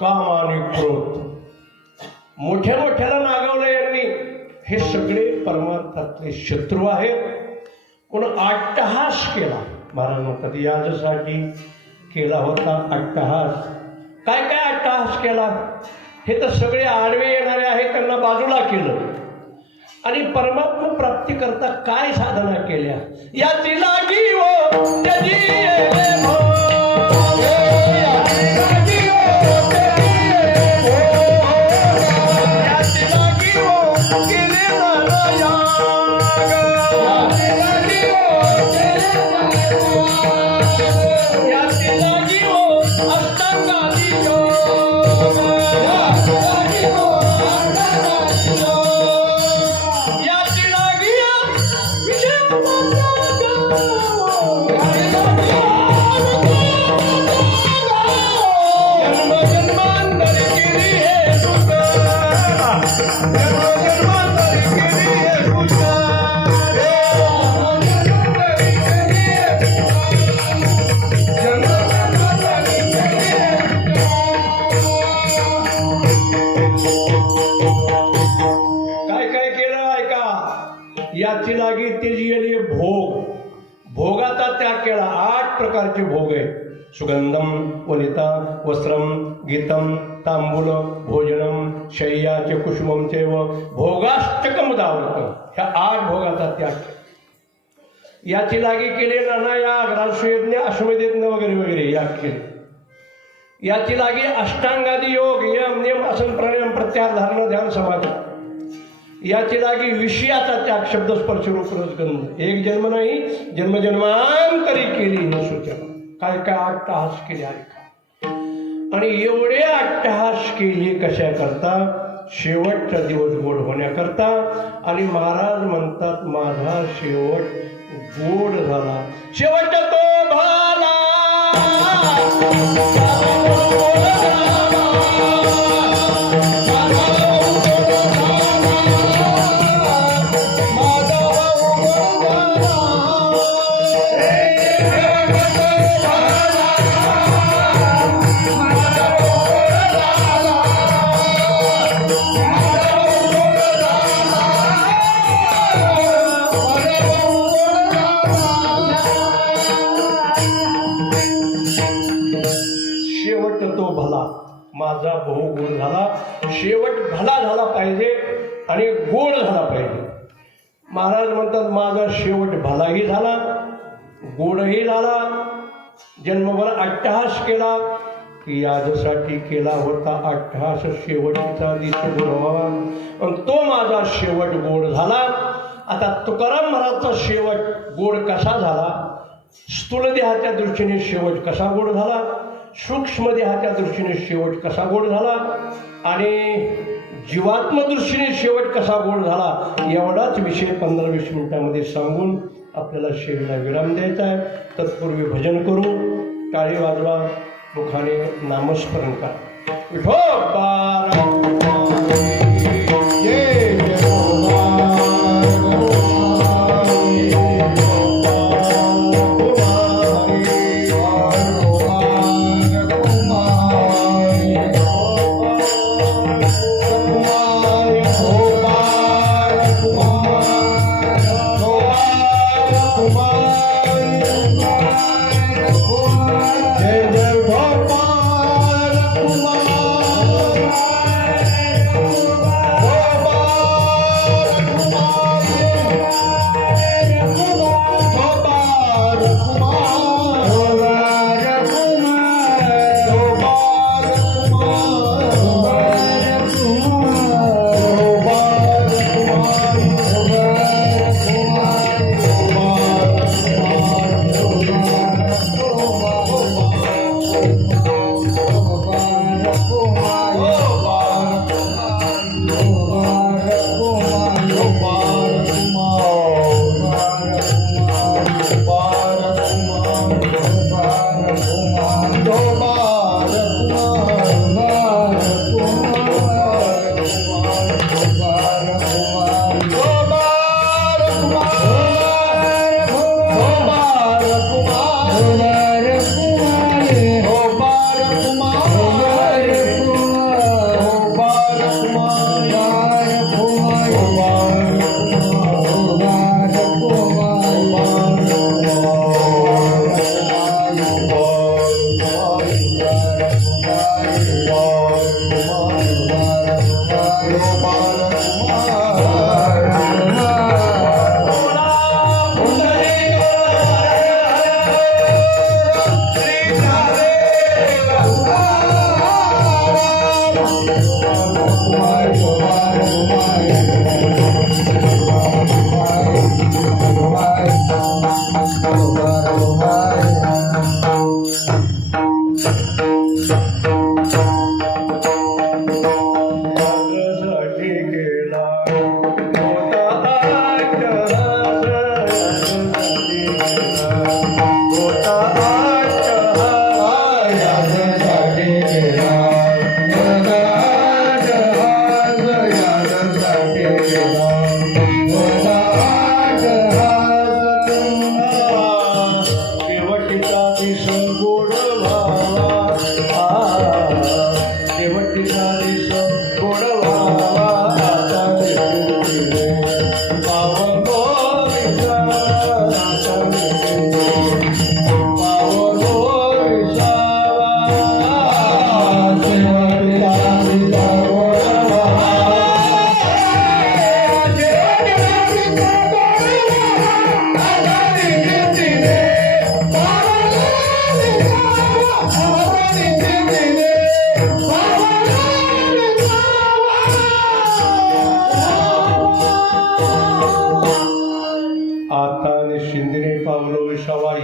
काम आणि क्रोध मोठ्या मोठ्याला नागवलं यांनी. हे सगळे परमार्थातले शत्रू आहेत. कोण अट्टहास केला, महाराज म्हणतात याच्यासाठी केला होता अट्टहास. काय काय अट्टहास केला? हे तर सगळे आडवे येणारे आहेत, त्यांना बाजूला केलं. आणि परमात्मा प्राप्ती करता काय साधना केल्या? याची लागी हो त्याची याची लागी तेजी भोग. भोगाचा त्याग केला. 8 प्रकारचे भोग आहेत. सुगंधम वलिता वस्त्रम गीतम तांबूल भोजनम शय्याचे कुसुमम चैव भोगाष्टकम दावतम. ह्या 8 भोगाचा त्याग केला. याची लागी केले नाना याग, राजसूयज्ञ, अश्वमेधयज्ञ वगैरे वगैरे याग केले. याची लागी अष्टांगादी योग, यम नियम आसन प्राणायाम प्रत्याहार धारणा ध्यान समाधी. याची लागी विषयाचा त्याग, शब्द स्पर्श रूप रसगंध. एक जन्म नाही, जन्मजन्मांतरी केली ही सूचना. काय काय अट्टहास केले ऐका. आणि एवढे अट्टहास केले कशा करता? शेवटचा दिवस गोड होण्याकरता. आणि महाराज म्हणतात माझा शेवट गोड झाला. शेवट तो भाला माझा बहु गोड झाला. शेवट भला झाला पाहिजे आणि गोड झाला पाहिजे. महाराज म्हणतात माझा शेवट भलाही झाला, गोडही झाला. जन्मभर अट्टहास केला, याजसाठी केला होता अट्टहास, शेवटीचा दिस गोड व्हावा. आणि तो माझा शेवट गोड झाला. आता तुकाराम महाराजचा शेवट गोड कसा झाला? स्थूल देहाच्या दृष्टीने शेवट कसा गोड झाला, सूक्ष्म देहाच्या दृष्टीने शेवट कसा गोड झाला, आणि जीवात्मदृष्टीने शेवट कसा गोड झाला, एवढाच विषय 15-20 मिनिटांमध्ये सांगून आपल्याला शेवीला विराम द्यायचा आहे. तत्पूर्वी भजन करू. टाळी वाजवा, मुखाने नामस्मरण करा. विठोबा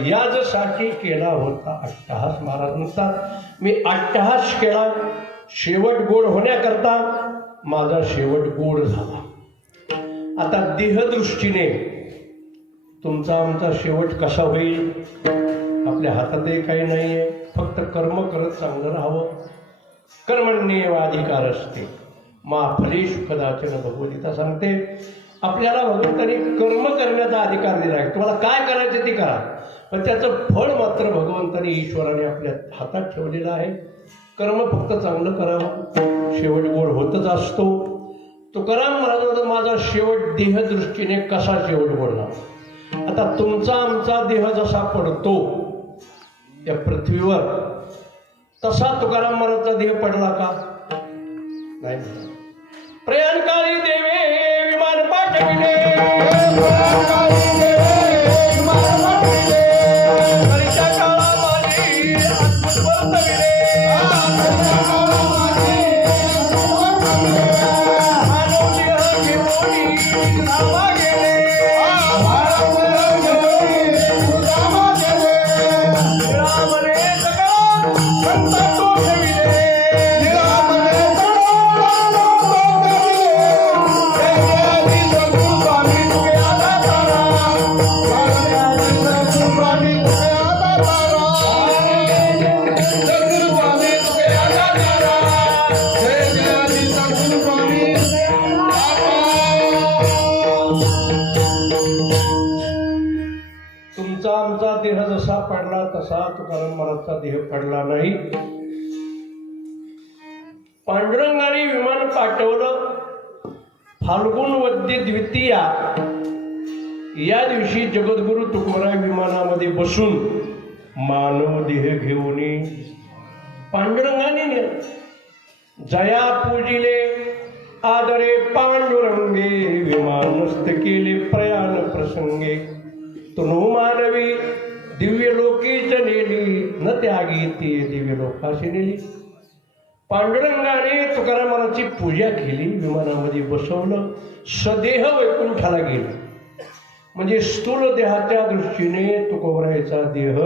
याजसाठी केला होता अट्टहास. महाराज म्हणतात मी अट्टहास केला शेवट गोड होण्याकरता, माझा शेवट गोड झाला. आता देहदृष्टीने तुमचा आमचा शेवट कसा होईल आपल्या हातातही काही नाही आहे. फक्त कर्म करत चांगलं राहावं. कर्मण्येवाधिकार असते मा फलेषु कदाचन. भगवद्गीता सांगते आपल्याला भगवंताने कर्म करण्याचा अधिकार दिला आहे. तुम्हाला काय करायचं ते करा, पण त्याचं फळ मात्र भगवंताने ईश्वराने आपल्या हातात ठेवलेलं आहे. कर्म फक्त चांगलं करावं, शेवट गोड होतच असतो. तुकाराम महाराज माझा शेवट देहदृष्टीने कसा शेवट गोडणार. आता तुमचा आमचा देह जसा पडतो या पृथ्वीवर, तसा तुकाराम महाराजचा देह पडला का नाही. प्रयाणकाळी देवे विमान पाठविले तुमचा आमचा देह जसा पडला तसा तुकाराम महाराजचा देह पडला नाही. पांडुरंगाने विमान पाठवलं. फाल्गुन वद्य द्वितीया या दिवशी जगद्गुरु तुकोबराय विमानामध्ये बसून मानव देह घेऊन पांडुरंगाने नेलं. जया पूजिले आदरे पांडुरंगे विमानस्थ केले प्रयाण प्रसंगे. तनु मानवी दिव्य लोकीच नेली न त्यागी ती दिव्य लोकाशी नेली. पांडुरंगाने तुकाराम महाराजांची पूजा केली, विमानामध्ये बसवलं, सदेह वैकुंठाला गेलं. म्हणजे स्थूल देहाच्या दृष्टीने तुकोबरायचा देह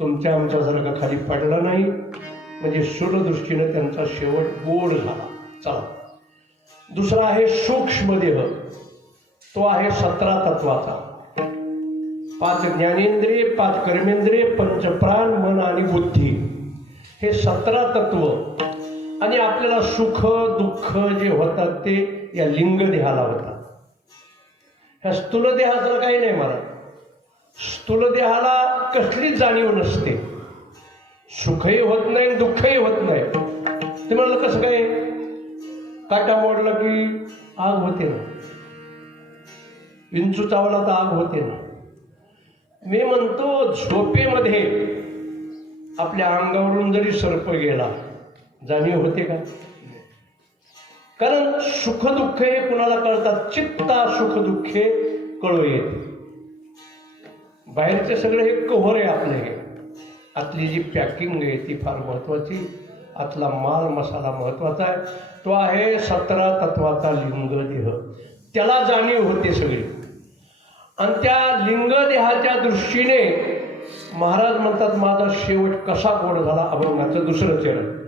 तुमच्या आमच्यासारखा खाली पडला नाही. म्हणजे स्थूल दृष्टीने त्यांचा शेवट गोड झाला. चला, दुसरा आहे सूक्ष्म देह. तो आहे 17 तत्वाचा. 5 ज्ञानेंद्रिय, 5 कर्मेंद्रिय, पंचप्राण, मन आणि बुद्धी, हे 17 तत्व. आणि आपल्याला सुख दुःख जे होतात ते या लिंग देहाला होतात. ह्या स्थूल देहाचं काही नाही मला. स्थूल देहाला कसलीच जाणीव नसते. सुखही होत नाही, दुःखही होत नाही. ते म्हणलं कसं काय? काटा मोडला की आग होते ना, विंचू चावला तर आग होते ना. मी म्हणतो झोपेमध्ये आपल्या अंगावरून जरी सर्प गेला जाणीव होते का? कारण सुख दुःख हे कुणाला कळतात? चित्ता सुख दुःखे कळू येते. बाहेरचे सगळे हे कव्हर आहे आपले. हे आतली जी पॅकिंग आहे ती फार महत्वाची. आतला माल मसाला महत्वाचा आहे. तो आहे 17 तत्वाचा लिंग देह. त्याला जाणीव होते सगळी. आणि त्या लिंग देहाच्या दृष्टीने महाराज म्हणतात माझा शेवट कसा गोड झाला. अभंगाचं दुसरं चरण.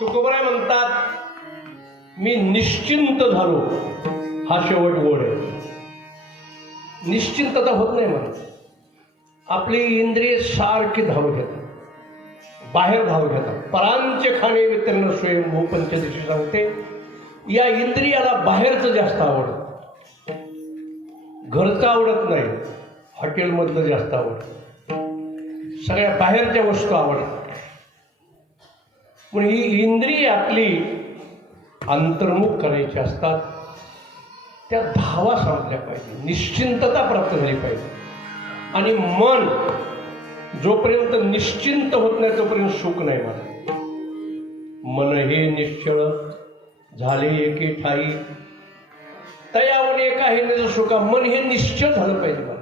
तुकोबराय म्हणतात मी निश्चिंत झालो. हा शेवट गोड आहे. निश्चिंतता होत नाही मला. आपली इंद्रिय सारखी धाव घेतात, बाहेर धाव घेतात. परांचे खाणे वितरण स्वयंभू पंचदशी सांगते. या इंद्रियाला बाहेरचं जास्त आवडतं, घरचं आवडत नाही, हॉटेलमधलं जास्त आवडतं, सगळ्या बाहेरच्या वस्तू आवडतात. पण ही इंद्रिय आपली अंतर्मुख करायची असतात. त्या धावा संपल्या पाहिजे, निश्चिंतता प्राप्त झाली पाहिजे. आणि मन जोपर्यंत निश्चिंत होत नाही तोपर्यंत सुख नाही. मला मन हे निश्चळ झाले एके ठाई तयावून एका हे निज सुखा. मन हे निश्चळ झालं पाहिजे मला.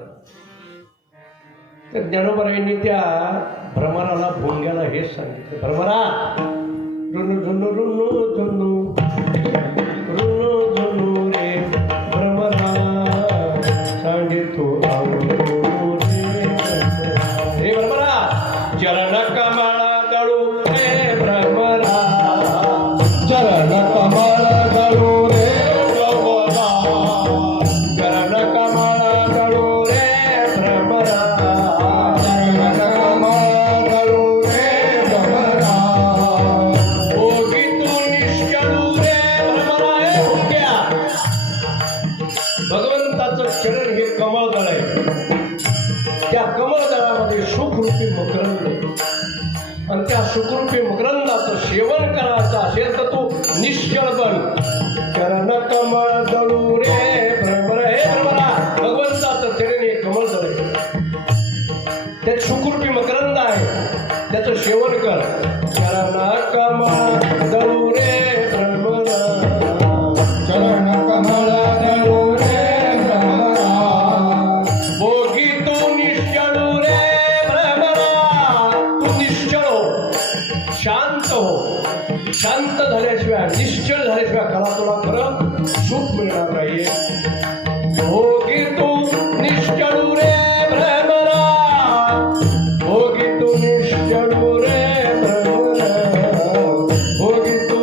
तर ज्ञानोबरायांनी त्या भ्रमराला भोंग्याला हेच सांगितलं. भ्रमरा रुनु झुनु रुनु झुनु रुनु झुनु रे भ्रमरा सांगे तो आवडू रे भ्रमरा. चरण कमळ गळू रे भ्रमरा, चरण कमळ गळू रे भ्रमरा, चरण कमळ गळू रे भ्रमरा. सुखरूपी मकरंद, आणि त्या सुखरूपी मकरंदाचं सेवन करायचं असेल तर तू निश्चळ बन. चरण कमळ दळू रे भ्रमर, हे भ्रमरा भगवंताचं चरणी कमळ दळे, ते सुखरूपी मकरंद आहे, त्याचं सेवन कर. चरण कमळ दळू रे भ्रमरा, चरण कमळ दळू रे भ्रमरा, भोगी तू निश्चळू रे भ्रमरा. तू निश्चळ हो, शांत हो. शांत झाल्याशिवाय, निश्चळ झाल्याशिवाय खरा तुला खरं सुख मिळणार नाहीये. भोगी तू निश्चळू रे भ्रमरा, भोगी तू निश्चळू रे भ्रमरा, भोगी तू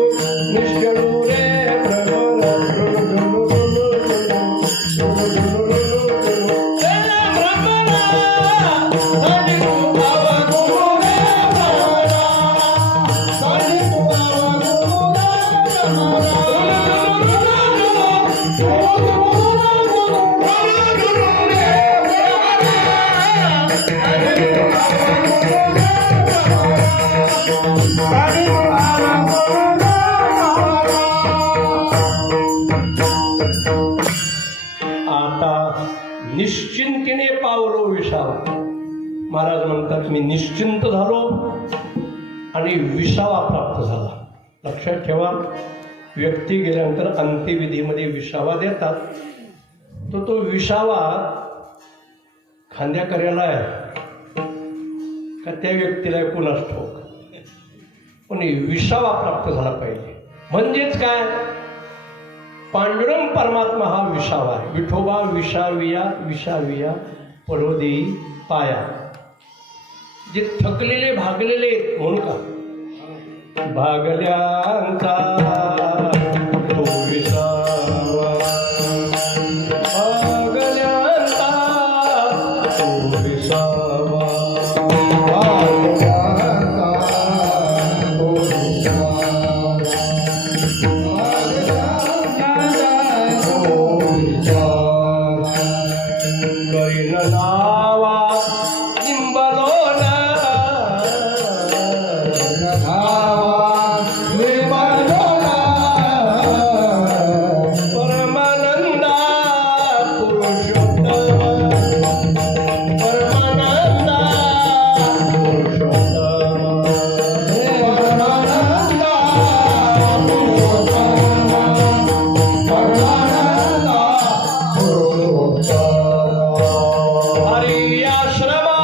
निश्चळू रे भ्रमरा. आता निश्चिंतीने पावलो विसावा. महाराज म्हणतात मी निश्चिंत झालो आणि विसावा प्राप्त झाला. लक्षात ठेवा, व्यक्ती गेल्यानंतर अंत्यविधीमध्ये विसावा देतात, तर तो विसावा खांद्याकऱ्याला आहे का त्या व्यक्तीला कुणास ठाऊक, पण विसावा प्राप्त झाला पाहिजे. म्हणजेच काय, पांडुरंग परमात्मा हा विसावा आहे. विठोबा विसाविया विसाविया परोदी पाया. जे थकलेले भागलेले म्हणून का भागल्यांचा तो विसावा, भागल्यांचा तो विसावा, भागल्यांचा तो विसावा, करीन नावा निंबलोन, परमानंदा पुरुषोत्तम, परमानंदा हरि आश्रमा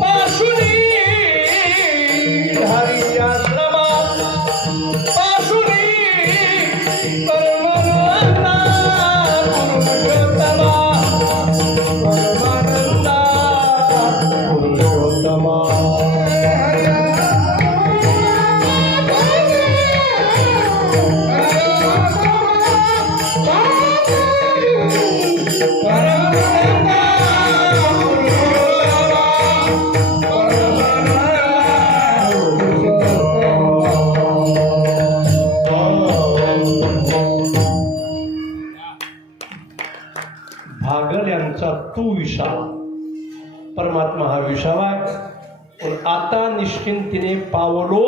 पाशुनी, हरि आश्रमा पाशुनी, परमानंदा पुरुषोत्तमा, परमानंदा पुरुषोत्तमा. भागल यांचा तू विसावा. परमात्मा हा विसावा आहे. पण आता निश्चिंतीने पावलो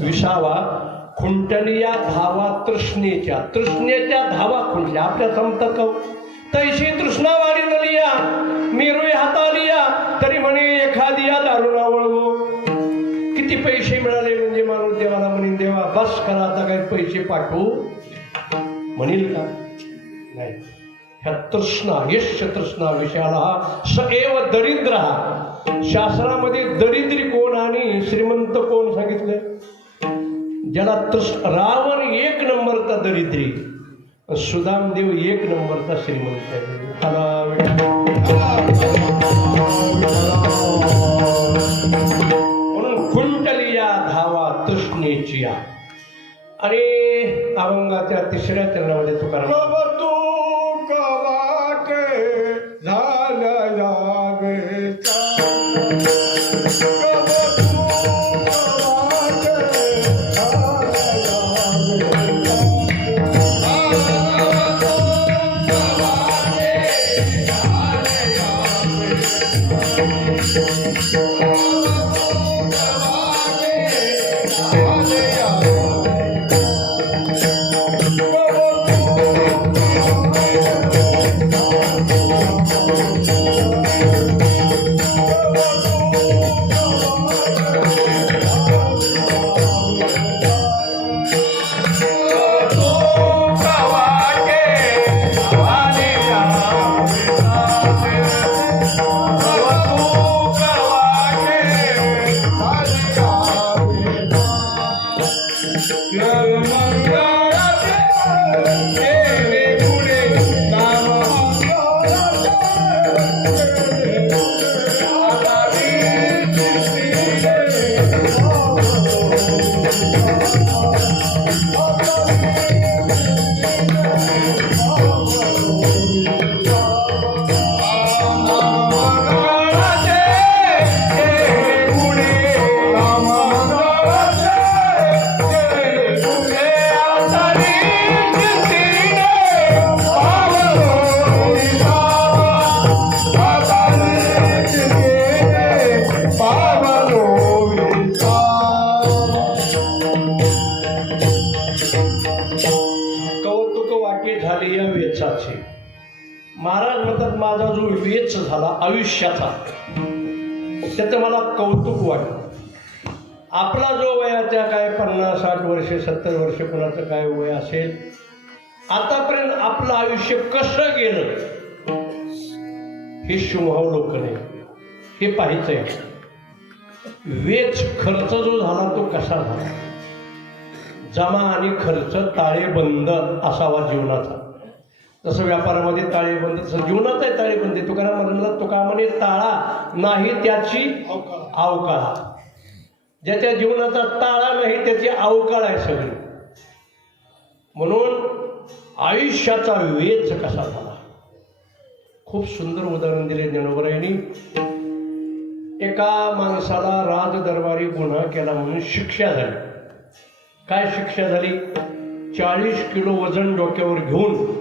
विसावा, खुंटलिया धावा तृष्णेच्या, तृष्णेच्या धावा खुंटल्या. आपल्या समतक तैशी तृष्णा वाढी नलिया, मिरुई हातालिया, तरी म्हणे एखादिया दारुणा वळवो. किती पैसे मिळाले म्हणजे माणूस देवाला म्हणेन देवा बस करा आता काही पैसे पाठवू म्हणील का? नाही. ह्या तृष्णा, यश तृष्णा विषयाला स एव दरिद्र. शास्त्रामध्ये दरिद्री कोण आणि श्रीमंत कोण सांगितले? ज्याला रावण एक नंबरचा दरिद्री, सुदामदेव एक नंबरचा श्रीमंत आहे. म्हणून खुंटलिया धावा तृष्णेची. आणि अभंगाच्या तिसऱ्या चरणामध्ये तुकाराम आयुष्याचा त्याचं मला कौतुक वाटतं. आपला जो वयाच्या काय 50-60 वर्षे 70 वर्षे कोणाचं काय वय असेल, आतापर्यंत आपलं आयुष्य कसं गेलं हे शिवभावलोकन आहे, हे पाहायचंय. वेच खर्च जो झाला तो कसा झाला, जमा आणि खर्च ताळेबंद असावा जीवनाचा. जसं व्यापारामध्ये ताळेबंद तसं जीवनात आहे ताळेबंद. तुकाराम म्हणला, तुका म्हणे ताळा नाही त्याची अवकाळा. ज्याच्या जीवनाचा ताळा नाही त्याची अवकाळ आहे सगळी. म्हणून आयुष्याचा वेच कसा झाला, खूप सुंदर उदाहरण दिले ज्ञानोबरायांनी. एका माणसाला राजदरबारी गुन्हा केला म्हणून शिक्षा झाली. काय शिक्षा झाली? 40 किलो वजन डोक्यावर घेऊन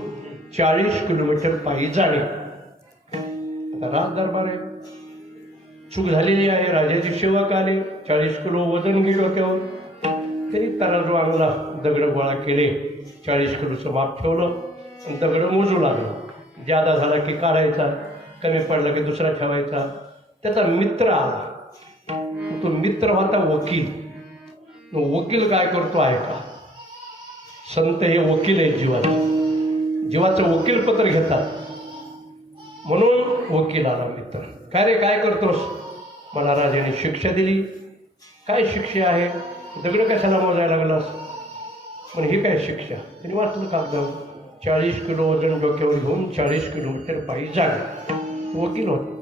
40 किलोमीटर पायी जाणे. आता राजदरबार आहे, चूक झालेली आहे, राजाचे सेवक आले, 40 किलो वजन घे डोक्यावर. तरी तराजू आणला, दगड गोळा केले, 40 किलोचं माप ठेवलं आणि दगड मोजू लागलं. ज्यादा झाला की काढायचा, कमी पडला की दुसरा ठेवायचा. त्याचा मित्र आला, तो मित्र होता वकील. वकील काय करतो आहे का, संत हे वकील आहेत जीवाचं वकीलपत्र घेतात. म्हणून वकील आला मित्र. काय रे काय करतोस? मला राजाने शिक्षा दिली. काय शिक्षा आहे? दगड कशाला मोजायला लागलास? पण ही काय शिक्षा? त्यांनी वाचलं कागदावर, 40 किलो वजन डोक्यावर घेऊन 40 किलोमीटर पायी जाणे. वकील होता.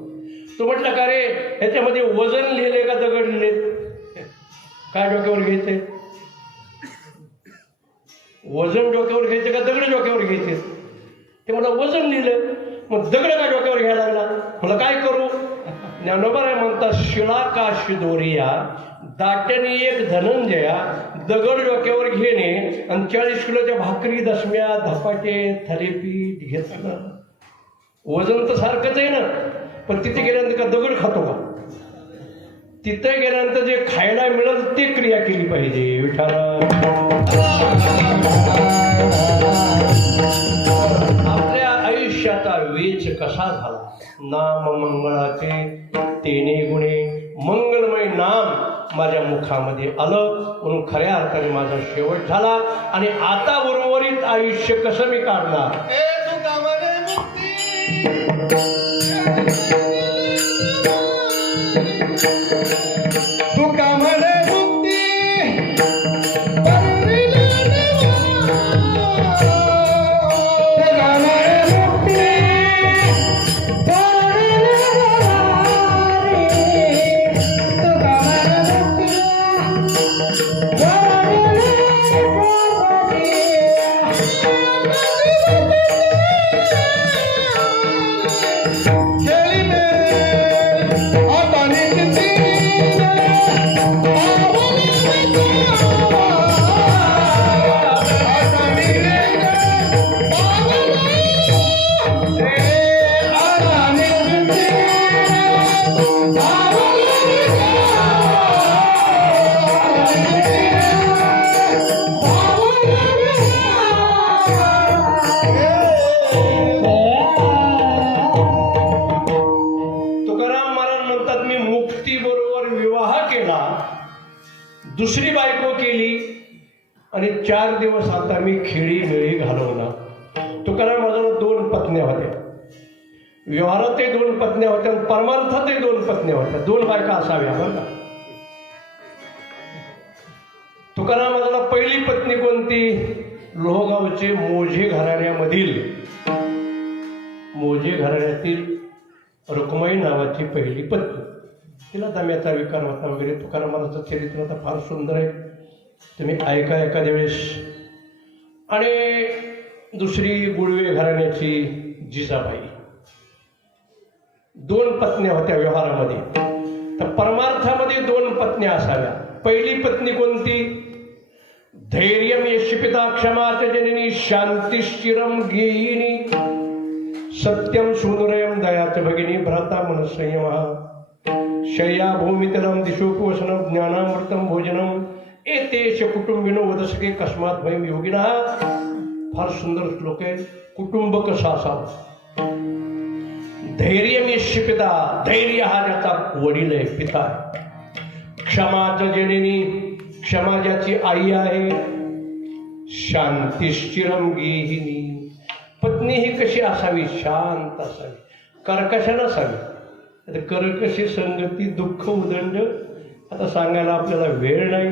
तो म्हटलं का रे ह्याच्यामध्ये वजन लिहिले का दगड लिहिले? काय डोक्यावर घ्यायचे? वजन डोक्यावर घ्यायचे का दगड डोक्यावर घ्यायचे? ते मला वजन लिहिलं. मग दगड का डोक्यावर घ्यायला लागला? मला काय करू? ज्ञानोबा म्हणतात, शिळा काशी दोरिया दाट्याने एक धनंजया, दगड डोक्यावर घेणे आणि 40 किलोच्या भाकरी, दशम्या, धपाटे, थालीपीठ घेतलं. वजन तर सारखंच आहे ना, पण तिथे गेल्यानंतर का दगड खातो का? तिथे गेल्यानंतर जे खायला मिळेल ते क्रिया केली पाहिजे. विठाला आपल्या आयुष्याचा वेच कसा झाला? नाम मंगळाचे तेने गुणे, मंगलमय नाम माझ्या मुखामध्ये आलं म्हणून खऱ्या अर्थाने माझा शेवट झाला. आणि आता उर्वरित आयुष्य कसं मी काढणार? तुका म्हणे मुक्ती दुसरी बायको केली आणि 4 दिवस आता मी खेळी मेळी घालवणार. तुकाराम माझ्याला 2 पत्न्या होत्या. व्यवहारातही 2 पत्न्या होत्या, परमार्थातही 2 पत्न्या होत्या. 2 बायका असाव्या बरं का. तुकाराम माझ्याला पहिली पत्नी कोणती? लोहगावचे मोझे घराण्यातील रुक्माई नावाची पहिली पत्नी. तिला दम्याचा विकार होता वगैरे. तुकारामाचं चरित्र आता फार सुंदर आहे, तुम्ही ऐका एखाद्या वेळेस. आणि दुसरी गुळवे घराण्याची जिजाबाई. 2 पत्न्या होत्या व्यवहारामध्ये. तर परमार्थामध्ये 2 पत्न्या असाव्या. पहिली पत्नी कोणती? धैर्यम यशपिता क्षमाच जननी शांतिश्चिरम गेयिनी सत्यम सुंदरयम दयाच भगिनी भ्राता मनसंयम शय्या भूमितलम दिशोपवसनम ज्ञानामृतम भोजनम एतेश कुटुंबिनो वदसके कस्मात भयम योगिना. फार सुंदर श्लोक आहे. कुटुंब कसं असावं? धैर्य मी शिपिता, धैर्य हा ज्याचा वडील आहे, पिता आहे. क्षमाच जननी, क्षमा ज्याची आई आहे. शांतिश्चिरम गेहिनी, पत्नी ही कशी असावी? शांत असावी, कर्कश नसावी. आता कर्कशी संगती दुःख उदंड आता सांगायला आपल्याला वेळ नाही.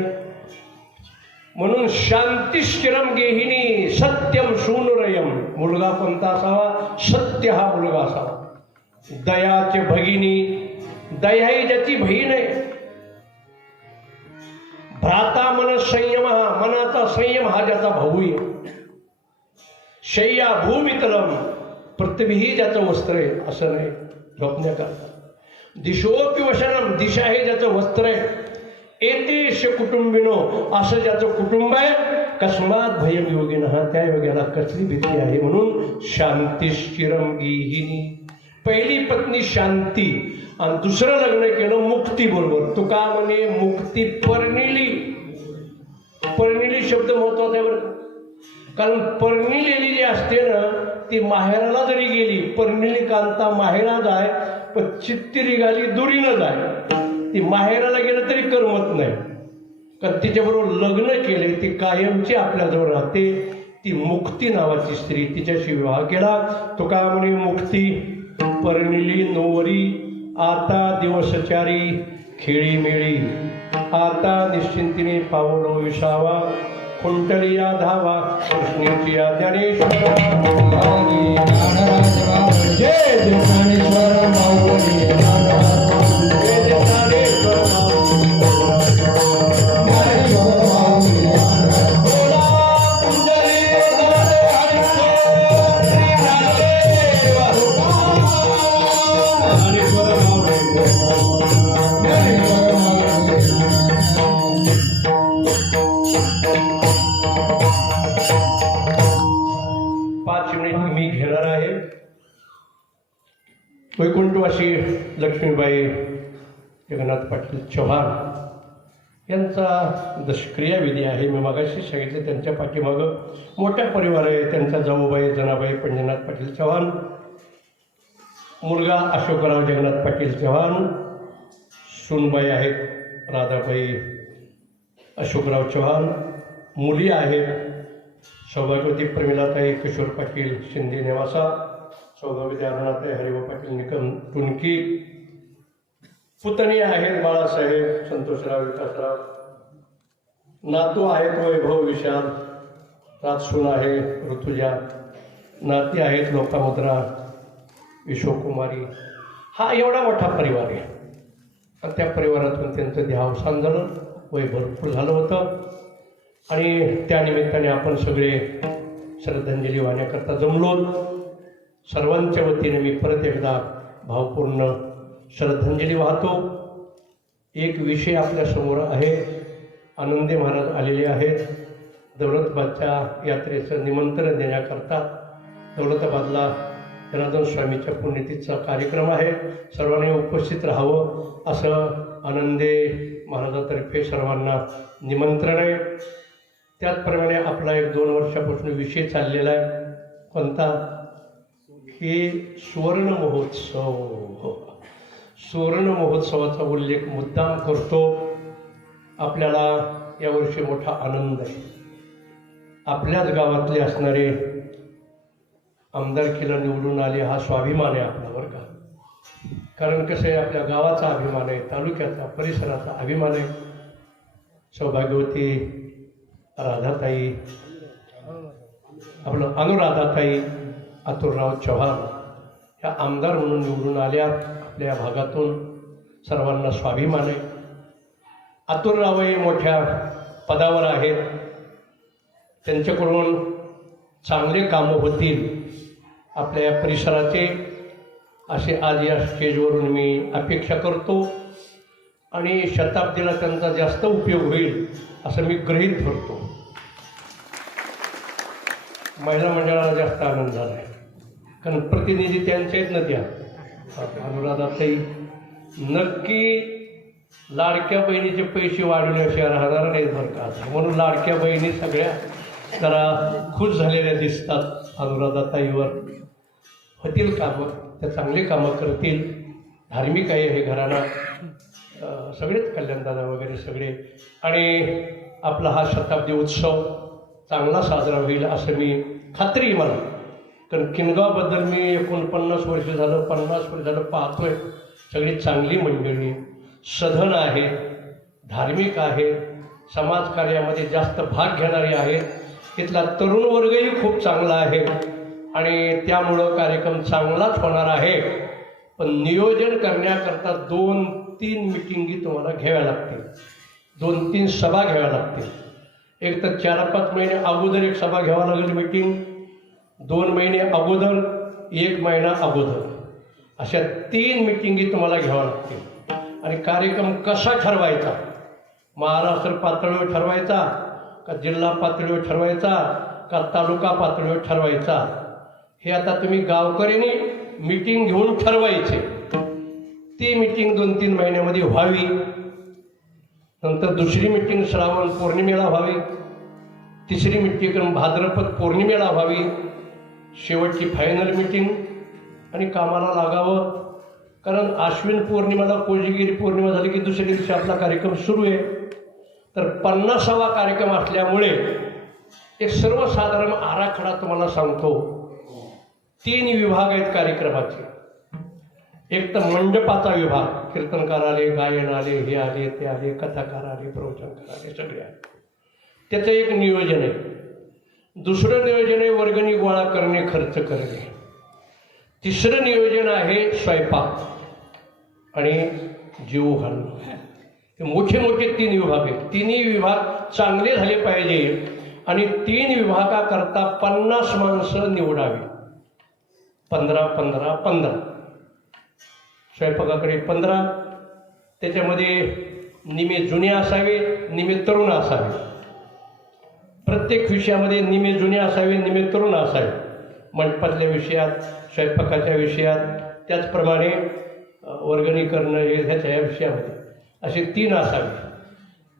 म्हणून शांतिश्चिरम गेहिनी, सत्यम शूनुरयम, मुलगा कोणता असावा? सत्य हा मुलगा असावा. दयाचे भगिनी, दया ही ज्याची बहीण आहे. भ्राता मन संयम, मनाचा संयम हा ज्याचा भाऊ आहे. शय्या भूमितलम, पृथ्वी ही ज्याचं वस्त्र आहे, असं नाही झोपण्याकरता. दिशोपी वशनम, दिशा हे ज्याचं वस्त्र आहे. एतेश कुटुंबिनो, असं ज्याचं कुटुंब आहे. कस्मात भयम योगिन, हा त्या योग्याला कसली भीती आहे? म्हणून शांतिश्चिरम गेहिनी, पहिली पत्नी शांती आणि दुसरं लग्न केलं मुक्ती बरोबर. तुका म्हणे मुक्ती परनिली. परनिली शब्द महत्वाचा आहे बरं, कारण परनिलेली जी असते ना ती माहेराला जरी गेली, परनिली कांता माहेरा जाय पण चित्ती निघाली दुरीनं जाय. ती माहेराला गेलं तरी करमत नाही, कारण तिच्याबरोबर लग्न केले ती कायमची आपल्याजवळ राहते. ती मुक्ती नावाची स्त्री, तिच्याशी विवाह केला. तुका म्हणे मुक्ती परनिली नोवरी, आता दिवसचारी खेळी मेळी. आता निश्चिंतीने पावलो विसावा, कुंटलिया धावा, कृष्णेची ज्ञानेश्वर माऊली ज्ञानराज माऊली, जय जय ज्ञानेश्वर माऊली, ज्ञानेश्वर माऊली. वैकुंठवासी लक्ष्मीबाई जगन्नाथ पाटील चव्हाण यांचा दशक्रियाविधी आहे. मी मागाशी सांगितले त्यांच्या पाठीमागं मोठा परिवार आहे. त्यांचा जाऊबाई जनाबाई पंढरीनाथ पाटील चव्हाण, मुलगा अशोकराव जगन्नाथ पाटील चव्हाण, सूनबाई आहेत राधाबाई अशोकराव चव्हाण, मुली आहेत सौभाग्यवती प्रमिलाताई किशोर पाटील शिंदे नेवासा, सौभाग्यवती अरुणाताई हरिभाऊ पाटील निकम टुनकी, पुतणी आहेत बाळासाहेब संतोषराव विकासराव, नातू आहेत वैभव विशाल, राजसून आहे ऋतुजा, नाती आहेत लोपामुद्रा विश्वकुमारी. हा एवढा मोठा परिवार आहे आणि त्या परिवारातून त्यांचं देहावसान झालं, वय भरपूर झालं होतं. आणि त्यानिमित्ताने आपण सगळे श्रद्धांजली वाहण्याकरता जमलो. सर्वांच्या वतीने मी परत एकदा भावपूर्ण श्रद्धांजली वाहतो. एक विषय आपल्यासमोर आहे. आनंदी महाराज आलेले आहेत. दौलताबादच्या यात्रेचं निमंत्रण देण्याकरता दौलताबादला जनार्दन स्वामीच्या पुण्यतिथीचा कार्यक्रम आहे. सर्वांनी उपस्थित राहावं असं आनंदे महाराजातर्फे सर्वांना निमंत्रण आहे. त्याचप्रमाणे आपला 1-2 वर्षापासून विषय चाललेला आहे. कोणता? की सुवर्ण महोत्सव. सुवर्ण महोत्सवाचा उल्लेख मुद्दाम करतो. आपल्याला यावर्षी मोठा आनंद आहे. आपल्याच गावातले असणारे आमदारकीला निवडून आले हा स्वाभिमान आहे आपला बरं का. कारण कसं आहे, आपल्या गावाचा अभिमान आहे, तालुक्याचा परिसराचा अभिमान आहे. सौभाग्यवती राधाताई, आपलं अनुराधाताई अतुलराव चव्हाण ह्या आमदार म्हणून निवडून आल्या आपल्या भागातून. सर्वांना स्वाभिमान आहे. अतुलरावही मोठ्या पदावर आहेत. त्यांच्याकडून चांगले कामं होतील आपल्या या परिसराचे, असे आज या स्टेजवरून मी अपेक्षा करतो. आणि शताब्दीला त्यांचा जास्त उपयोग होईल असं मी गृहीत धरतो. महिला मंडळाला जास्त आनंद झाला आहे, कारण प्रतिनिधी त्यांचे आहेत ना. त्या अनुराधाताई नक्की लाडक्या बहिणीचे पैसे वाढवल्याशिवाय राहणार नाहीत बरं का. म्हणून लाडक्या बहिणी सगळ्या जरा खुश झालेल्या दिसतात अनुराधाताईवर. होतील कामं. त्या चांगली कामं करतील. धार्मिक आहे हे घराणं, सगळेच कल्याणदादा वगैरे सगळे. आणि आपला हा शताब्दी उत्सव चांगला साजरा होईल असं मी खात्री आहे मला. कारण किनगावबद्दल मी 49 वर्ष झालं 50 वर्ष झालं पाहतोय. सगळी चांगली मंडळी, सधन आहे, धार्मिक आहे, समाजकार्यामध्ये जास्त भाग घेणारी आहेत. तिथला तरुण वर्गही खूप चांगला आहे आणि त्यामुळं कार्यक्रम चांगलाच होणार आहे. पण नियोजन करण्याकरता 2-3 मिटिंगी तुम्हाला घ्याव्या लागतील, 2-3 सभा घ्याव्या लागतील. एक तर 4-5 महिने अगोदर एक सभा घ्यावा लागेल मीटिंग, 2 महिने अगोदर, 1 महिना अगोदर, अशा 3 मिटिंगी तुम्हाला घ्याव्या लागतील. आणि कार्यक्रम कसा ठरवायचा, महाराष्ट्र पातळीवर ठरवायचा का जिल्हा पातळीवर ठरवायचा का तालुका पातळीवर ठरवायचा, हे आता तुम्ही गावकऱ्यांनी मीटिंग घेऊन ठरवायचे. ती मीटिंग 2-3 महिन्यामध्ये व्हावी. नंतर दुसरी मीटिंग श्रावण पौर्णिमेला व्हावी, तिसरी मीटिंग भाद्रपद पौर्णिमेला व्हावी, शेवटची फायनल मीटिंग आणि कामाला लागावं. कारण आश्विन पौर्णिमेला कोजागिरी पौर्णिमा झाली की दुसऱ्या दिवशी आपला कार्यक्रम सुरू आहे. तर 50वा कार्यक्रम असल्यामुळे एक सर्वसाधारण आराखडा तुम्हाला सांगतो. 3 विभाग आहेत कार्यक्रमाचे. एक तर मंडपाचा विभाग, कीर्तनकार आले, गायन आले, हे आले, ते आले, कथाकार आले, प्रवचनकार आले, सगळे आले. त्याचं एक नियोजन आहे. दुसरं नियोजन आहे वर्गणी गोळा करणे, खर्च करणे. तिसरं नियोजन आहे स्वयंपाक आणि जीव घालणं. ते मोठे मोठे 3 विभाग आहेत. 3ही विभाग चांगले झाले पाहिजे आणि 3 विभागाकरता 50 माणसं निवडावी. 15-15-15. स्वयंपाकाकडे 15, त्याच्यामध्ये निमे जुने असावे, निमे तरुण असावे. प्रत्येक विषयामध्ये निमे जुने असावे, निमे तरुण असावे. मंडपातल्या विषयात, स्वयंपाकाच्या विषयात, त्याचप्रमाणे वर्गणी करणं हे ह्याच्या या विषयामध्ये असे 3 असावे.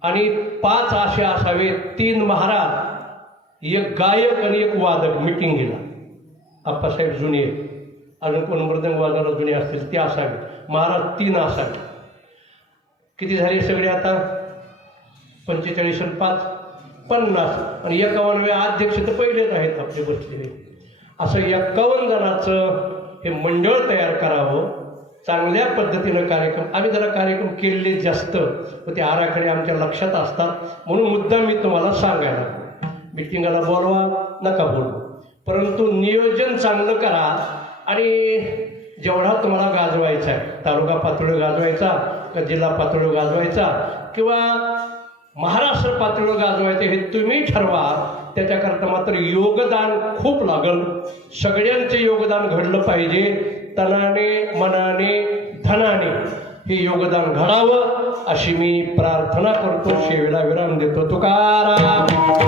आणि 5 असे असावे, 3 महाराज, एक गायक आणि एक वादक मिटिंगीला. आप्पासाहेब जुने, अजून कोण मृदंग वाजवायला जुने असतील ते असावे. महाराज 3 असावे. किती झाले सगळे आता? 45 आणि 5 50. आणि 51 अध्यक्ष तर पहिलेच आहेत आपले बसलेले. असं 51 जणांचं हे मंडळ तयार करावं. चांगल्या पद्धतीनं कार्यक्रम, आम्ही जरा कार्यक्रम केलेले जास्त, ते आराखडे आमच्या लक्षात असतात. म्हणून मुद्दा मी तुम्हाला सांगायला, मिटिंगाला बोलवा नका बोलू, परंतु नियोजन चांगलं करा. आणि जेवढा तुम्हाला गाजवायचा आहे, तालुका पातळीवर गाजवायचा का जिल्हा पातळीवर गाजवायचा किंवा महाराष्ट्र पातळीवर गाजवायचं हे तुम्ही ठरवा. त्याच्याकरता मात्र योगदान खूप लागल. सगळ्यांचे योगदान घडलं पाहिजे. तनाने, मनाने, धनाने हे योगदान घडावं अशी मी प्रार्थना करतो. शेवेला विराम देतो. तुकाराम.